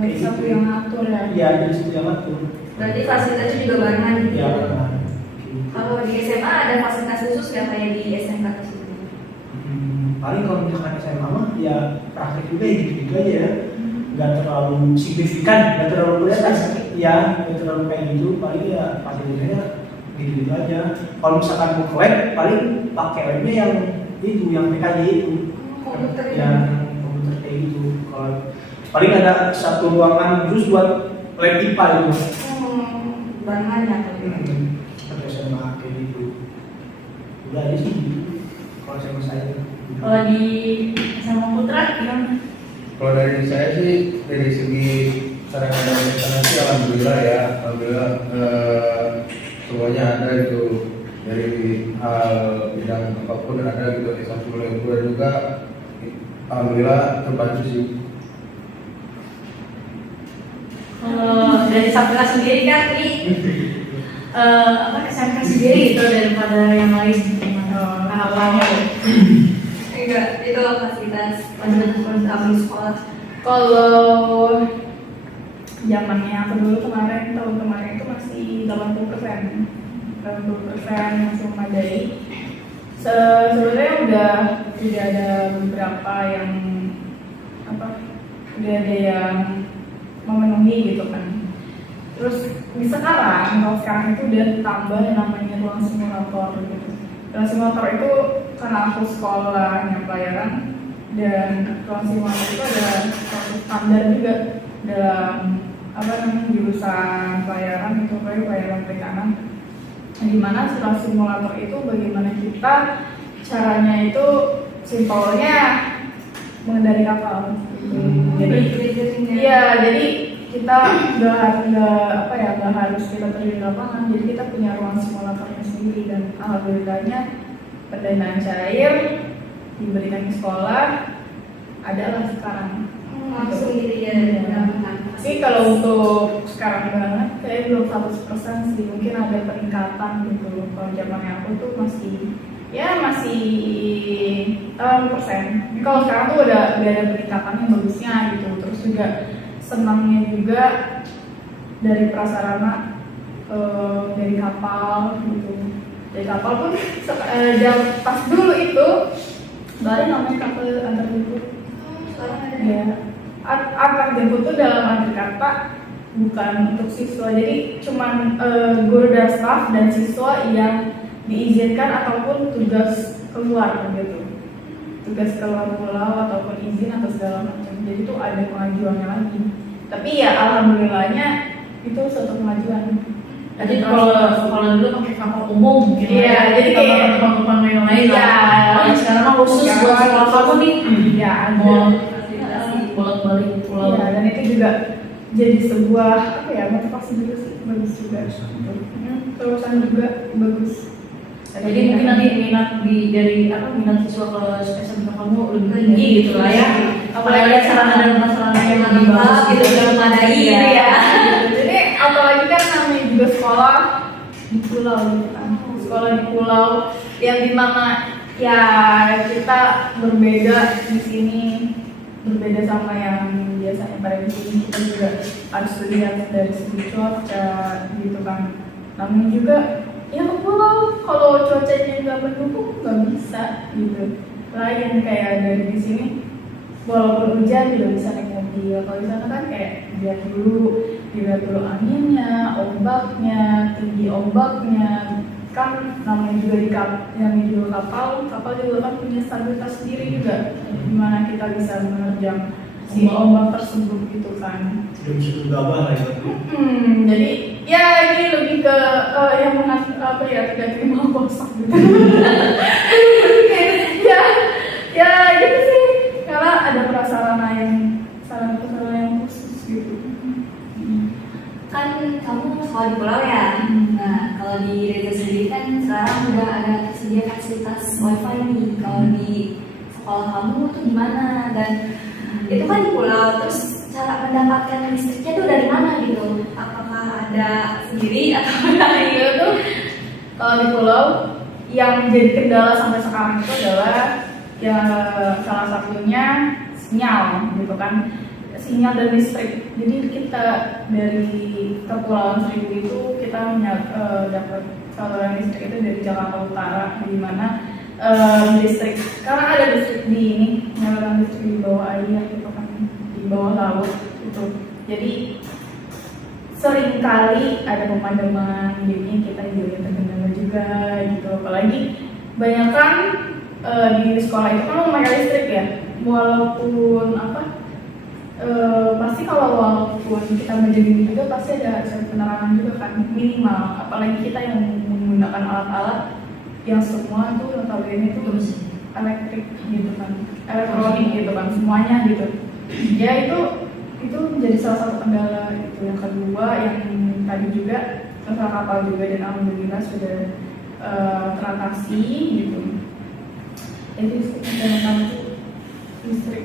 Kayak satu yang ngatur ya. Iya, jadi situ yang ngatur. Berarti fasilitasnya juga barengan gitu. Iya, benar. Kalau di SMA ada fasilitas khusus nggak kayak di SMK tersebut? Paling kalau misalkan SMA mah ya praktek juga ya gitu-gitu aja ya. nggak terlalu signifikan, nggak terlalu kelihatan, ya nggak terlalu kayak gitu, paling ya fasilitasnya gitu-gitu aja. Kalau misalkan mau ke web, paling pakai webnya yang itu, yang PKJ itu, Komputer itu. yang komputer kayak gitu. Kalau paling ada satu ruangan khusus buat lab IPA itu. Bahannya kalau gitu. Pakai sama kayak gitu. Udah aja sih gitu. Kalau sama saya. Kalau di SMA Putra gimana? Kalau dari saya sih dari segi sarana dan prasarana sih alhamdulillah ya, alhamdulillah semuanya ada gitu, dari hal bidang apapun ada gitu, ekstrakurikuler juga alhamdulillah terbantu sih. Kalau dari Sabrina sendiri kan ini SMK sendiri gitu daripada yang lain gimana harapannya? Enggak, itu fasilitas utama di sekolah. Kalau zamannya aku dulu kemarin, tahun kemarin itu masih 80% masih memadai. Sebenarnya udah ada beberapa yang udah ada yang memenuhi gitu kan. Terus kalau sekarang itu udah tambah yang namanya ruang simulator gitu. Ruang simulator itu karena aku sekolahnya pelayaran, dan ruang simulator itu ada suatu standar juga dalam jurusan pelayaran itu, pelayaran perikanan, di mana ruang simulator itu bagaimana kita caranya itu simpelnya mengendari kapal gitu. Jadi kita nggak harus kita terjun di lapangan, jadi kita punya ruang simulatornya sendiri, dan alhamdulillahnya pendanaan cair diberikan di sekolah adalah sekarang. Langsung gitu ya. Tapi kalau untuk sekarang banget kayak belum 100% sih, mungkin ada peningkatan gitu. Kalau zamannya aku tuh masih 80%. Kalau sekarang tuh udah ada peningkatan yang bagusnya gitu. Terus juga senangnya juga dari prasarana, dari kapal gitu. Dari kapal pun pas dulu itu baru namanya kapal antar jemput. Ya, antar jemput itu dalam arti kata bukan untuk siswa, jadi cuman guru dan staf dan siswa yang diizinkan ataupun tugas keluar gitu, tugas keluar pulau ataupun izin atau segala macam. Jadi itu ada pengajuannya lagi. Tapi ya alhamdulillahnya itu suatu kemajuan. Jadi kalau dulu pakai kapal umum gitu. Iya, jadi kayak kapal yang lain. Iya. Kalau sekarang mah khusus buat sekolah kamu nih. Iya, ada. Bolak-balik pulau. Iya, dan itu juga jadi sebuah motivasi juga sih, bagus juga. Terusan juga bagus. Jadi mungkin nanti minat minat siswa ke SMK kamu lebih tinggi gitu lah ya. Apalagi ada sarana dan prasarana yang lebih bagus gitu, yang memadai Iya. ya. Jadi apalagi kan namanya juga sekolah di pulau gitu kan. Sekolah di pulau yang dimana ya kita berbeda di sini, berbeda sama yang biasanya pada di sini. Kita juga harus lihat dari segi cuaca gitu kan. Namun juga ya ke pulau kalau cuacanya nggak mendukung nggak bisa gitu. Lain kayak dari di sini walaupun hujan juga bisa naik mobil. Kalau di sana kan kayak dilihat dulu anginnya, ombaknya, tinggi ombaknya, kan namanya juga kapal juga kan punya stabilitas sendiri juga, gimana kita bisa menerjang si ombak tersebut gitu kan. Tidak bisa gegabah lah ya. Jadi ya ini lebih ke yang tidak terima kosong gitu. ya gitu sih, karena ada prasarana yang khusus gitu. Kan kamu sekolah di pulau ya. Nah, kalau di Reza sendiri kan sekarang udah ada tersedia fasilitas wifi nih. Kalau di sekolah kamu tuh gimana? Dan itu kan di pulau, terus cara mendapatkan listriknya tuh dari mana gitu? Apakah ada sendiri atau dari Itu kalau di pulau yang jadi kendala sampai sekarang itu adalah ya salah satunya sinyal gitu kan, sinyal dan listrik. Jadi kita dari Kepulauan Seribu itu kita dapat saluran listrik itu dari Jakarta Utara, di mana listrik karena ada listrik di ini, saluran listrik di bawah air gitu kan, di bawah laut gitu. Jadi sering kali ada pemadaman, jadinya kita juga terkendala juga gitu. Apalagi banyak kan di sekolah itu kan memakai listrik ya, walaupun pasti kalau walaupun kita menjadi juga pasti ada penerangan juga kan minimal. Apalagi kita yang menggunakan alat-alat yang semua tuh notabene itu elektrik gitu kan, elektronik gitu kan, semuanya gitu. Ya itu menjadi salah satu kendala itu. Yang kedua yang tadi juga masalah kapal juga, dan alhamdulillah sudah teratasi gitu. Jadi yang itu listrik,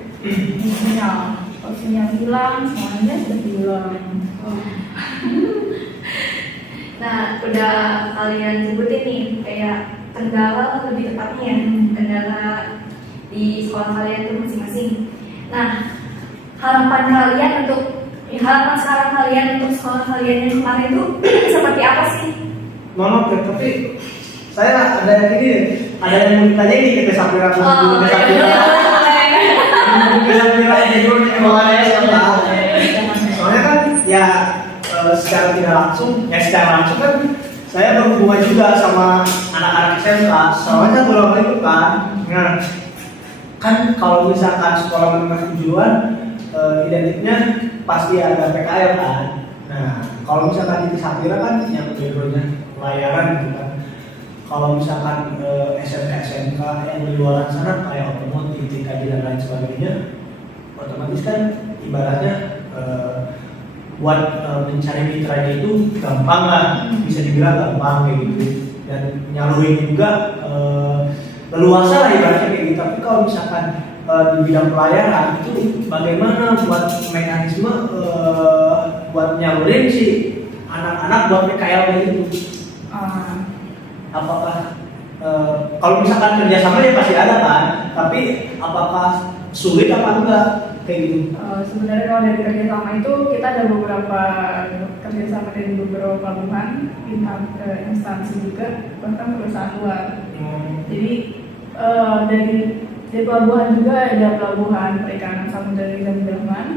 sinyal, kalau sinyal hilang semuanya sudah hilang. Nah, udah kalian sebutin nih kayak kendala lebih tepatnya kendala di sekolah kalian tuh masing-masing. Nah, harapan kalian untuk harapan sekarang kalian untuk sekolah kalian yang kemarin itu seperti apa sih? Maaf ya, tapi saya ada yang ini, ada yang mau ditanya ini ke Sapira, ke Sapira. Soalnya kan ya secara tidak langsung, secara langsung kan saya berhubungan juga sama anak-anak SMK. Soalnya kalau itu kan, kan kalau misalkan sekolah menengah tujuan, identiknya pasti ada PKL kan. Nah, kalau misalkan di Sapira kan yang backgroundnya pelayaran gitu kan. Kalau misalkan SMK yang di luar sana kayak otomotif, TKJ dan lain sebagainya, otomatis kan ibaratnya buat mencari mitranya itu gampang lah, bisa dibilang gampang kayak gitu, dan nyalurin juga leluasa lah ibaratnya kayak gitu. Tapi kalau misalkan di bidang pelayaran itu bagaimana buat mekanisme buat nyalurin si anak-anak buat PKL kayak gitu? Apakah kalau misalkan kerjasama ya pasti ada kan, tapi apakah sulit apa enggak kayak gitu? Sebenarnya kalau dari kerjasama itu kita ada beberapa kerjasama dari beberapa pelabuhan, instansi juga, bahkan perusahaan luar. Jadi dari pelabuhan juga ada pelabuhan perikanan Samudra dan Jerman,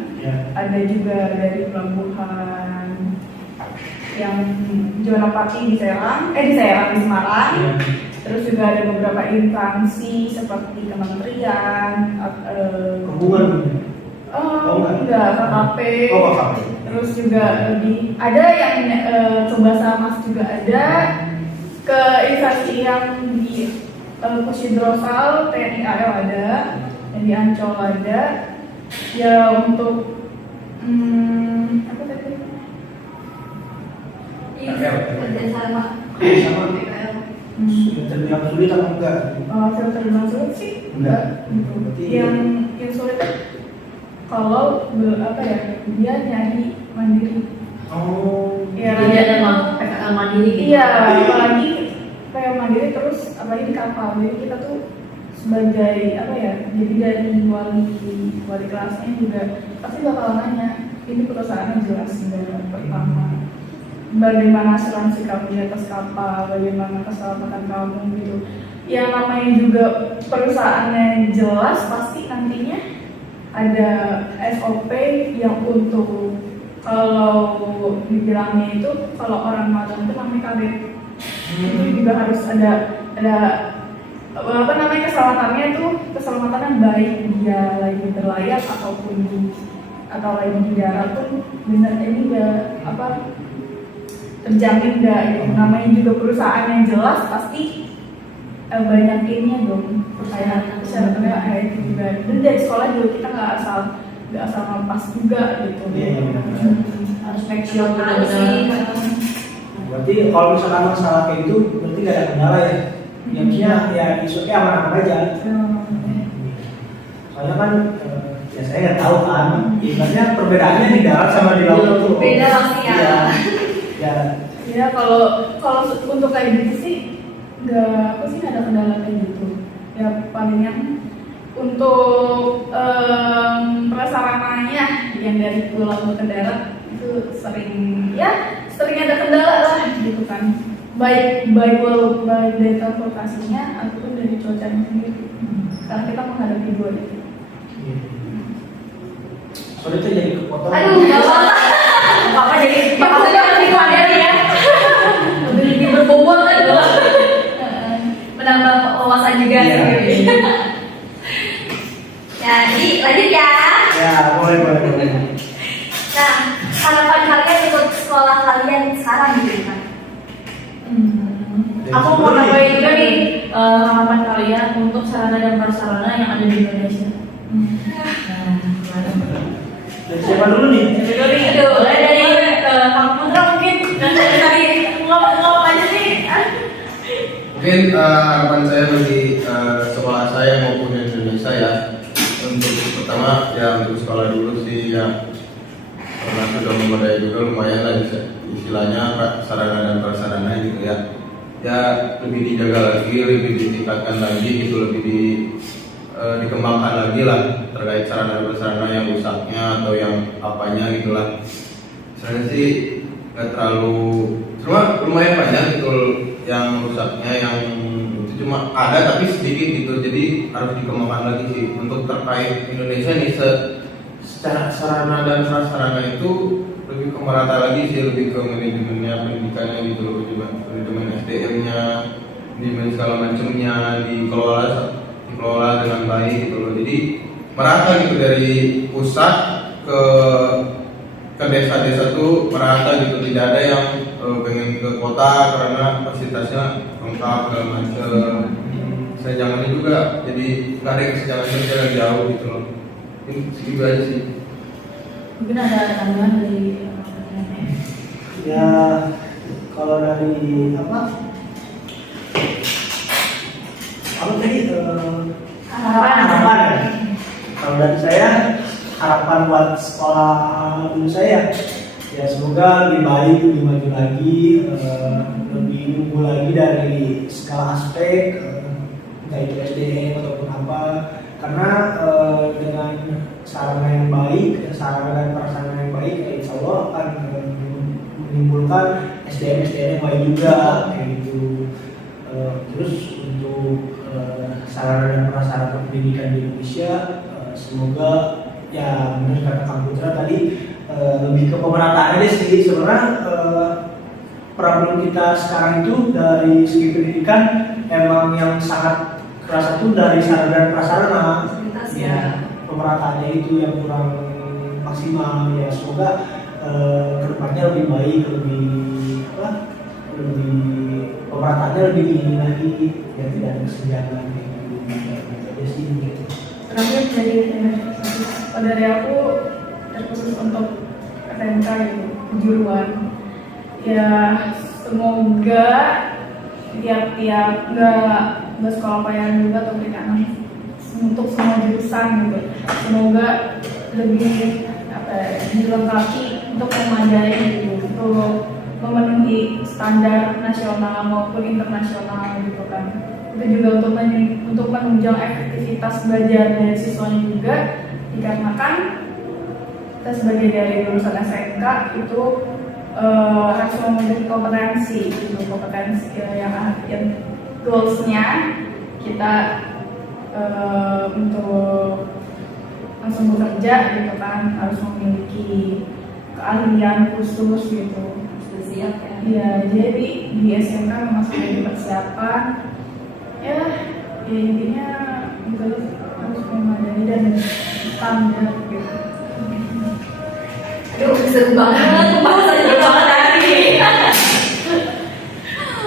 ada juga dari pelabuhan yang juara pati di Serang, di Semarang. Terus juga ada beberapa instansi seperti kementerian, Hubungan? enggak, KKP. Terus juga ada yang coba sama juga ada, ke instansi yang di Pusidrosal, TNI AL ada, yang di Ancol ada. Ya untuk apa tadi? Kerjasama. PKL. Terbilang sulit atau enggak? Terbilang sulit sih enggak gitu. Yang sulit kalau dia nyari mandiri. Ya, PKL mandiri gitu. Iya, apalagi kayak mandiri terus apalagi di kapal. Jadi kita tuh sebagai jadi dari wali kelasnya juga pasti bakal nanya, ini perusahaannya jelas enggak, pertama bagaimana asuransi kamu di atas kapal, bagaimana keselamatan kamu gitu. Yang namanya juga perusahaannya jelas, pasti nantinya ada SOP yang untuk, kalau dibilangnya itu kalau orang magang itu namanya kabet. Itu juga harus ada keselamatannya itu, keselamatannya baik dia lagi berlayar ataupun atau lagi di darat pun benar ini enggak terjamin enggak gitu. Namanya juga perusahaan yang jelas pasti banyak ininya dong, percayaan syaratnya itu juga. Dan dari sekolah juga kita nggak asal lepas juga gitu. Harus make sure benar-benar. Berarti kalau misalkan masalah kayak gitu berarti nggak ada kendala ya? Yang ya isunya aman-aman aja. Soalnya kan ya saya nggak tahu kan, ibaratnya perbedaannya di darat sama di laut itu beda pasti ya. Ya kalau untuk kayak gitu sih nggak ada kendala kayak gitu. Ya palingan untuk prasarananya yang dari pulau ke darat itu sering ada kendala lah gitu kan. Baik dari transportasinya ataupun dari cuacanya sendiri. Karena kita menghadapi dua itu. Sorry tuh jadi kepotong. Aduh, nggak apa-apa jadi maksudnya itu ada ya. Lebih berbobot kan tuh. Menambah wawasan juga Iya. sih. Jadi lanjut ya. Ya, boleh. Nah, harapan kalian untuk sekolah kalian sekarang gitu kan? Aku mau nambahin juga nih harapan kalian untuk sarana dan prasarana yang ada di Indonesia. Dan siapa dulu nih? Aduh, mulai dari Kang Putra mungkin dan tadi ngomong aja nih. Mungkin harapan saya bagi sekolah saya maupun di Indonesia ya, untuk pertama ya untuk sekolah dulu sih ya, karena sudah memadai juga lumayan lah istilahnya sarana dan prasarana gitu ya. Ya lebih dijaga lagi, lebih ditingkatkan lagi gitu, lebih dikembangkan lagi lah terkait sarana dan prasarana yang rusaknya atau yang apanya gitulah. Saya sih nggak terlalu, cuma lumayan banyak gitu yang rusaknya, yang itu cuma ada tapi sedikit gitu, jadi harus dikembangkan lagi sih. Untuk terkait Indonesia nih secara sarana dan prasarana itu lebih ke merata lagi sih, lebih ke manajemennya, pendidikannya gitu loh, juga manajemen SDM-nya, manajemen segala macamnya dikelola dengan baik gitu loh. Jadi merata gitu dari pusat ke desa-desa tuh merata gitu, tidak ada yang pengen ke kota karena fasilitasnya lengkap segala macam. Saya jangan juga, jadi nggak ada kesenjangan sosial yang jauh gitu loh. Ini segitu aja sih. Mungkin ada tambahan dari Ya, kalau dari apa tadi harapan ya? Kalau dari saya harapan buat sekolah dulu saya ya semoga lebih baik, lebih maju lagi, lebih unggul lagi dari segala aspek, entah itu SDM ataupun apa, karena dengan sarana yang baik, sarana dan prasarana yang baik, ya insya Allah akan menimbulkan SDM yang baik juga kayak gitu. Terus untuk sarana dan prasarana pendidikan di Indonesia, semoga ya benar kata Kang Putra tadi, lebih ke pemerataan aja sih sebenarnya. Problem kita sekarang itu dari segi pendidikan emang yang sangat kerasa tuh dari sarana dan prasarana. Ya, pemerataannya itu yang kurang maksimal ya. Semoga kedepannya lebih baik, lebih pemerataannya lebih tinggi lagi ya, tidak ada kesenjangan kayak gitu sih gitu. Terakhir dari aku terkhusus untuk SMK gitu, kejuruan ya, semoga tiap-tiap nggak sekolah pelayaran juga atau perikanan untuk semua jurusan gitu, semoga lebih dilengkapi untuk memadai gitu, untuk memenuhi standar nasional maupun internasional gitu kan. Itu juga untuk menunjang efektivitas belajar dari siswanya juga, dikarenakan kita sebagai dari lulusan SMK itu harus memiliki kompetensi gitu, kompetensi yang goalsnya kita untuk langsung bekerja gitu kan, harus memiliki keahlian khusus gitu. Siap ya. Iya, jadi di SMK memang sudah dipersiapkan ya intinya kita harus memadai dan standar gitu. Aduh, seru banget bahasanya banget tadi.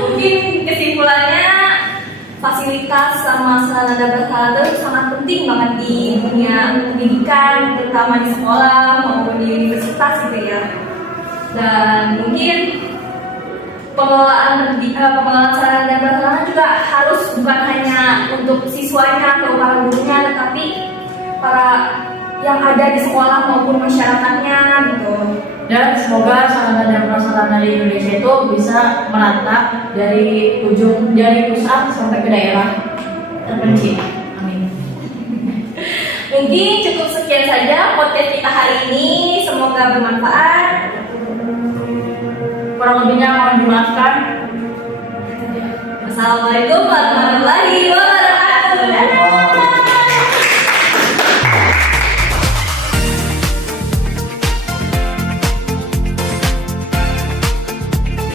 Mungkin kesimpulannya fasilitas sama sarana dan prasarana itu sangat penting banget di dunia pendidikan, terutama di sekolah maupun di universitas gitu ya. Dan mungkin pengelolaan sarana dan prasarana juga harus bukan hanya untuk siswanya atau para gurunya, tetapi para yang ada di sekolah maupun masyarakatnya gitu. Dan semoga sarana dan prasarana di Indonesia itu bisa merata dari pusat sampai ke daerah terpencil. Amin. Mungkin cukup sekian saja podcast kita hari ini. Semoga bermanfaat. Kurang lebihnya mohon dimaafkan. Wassalamualaikum warahmatullahi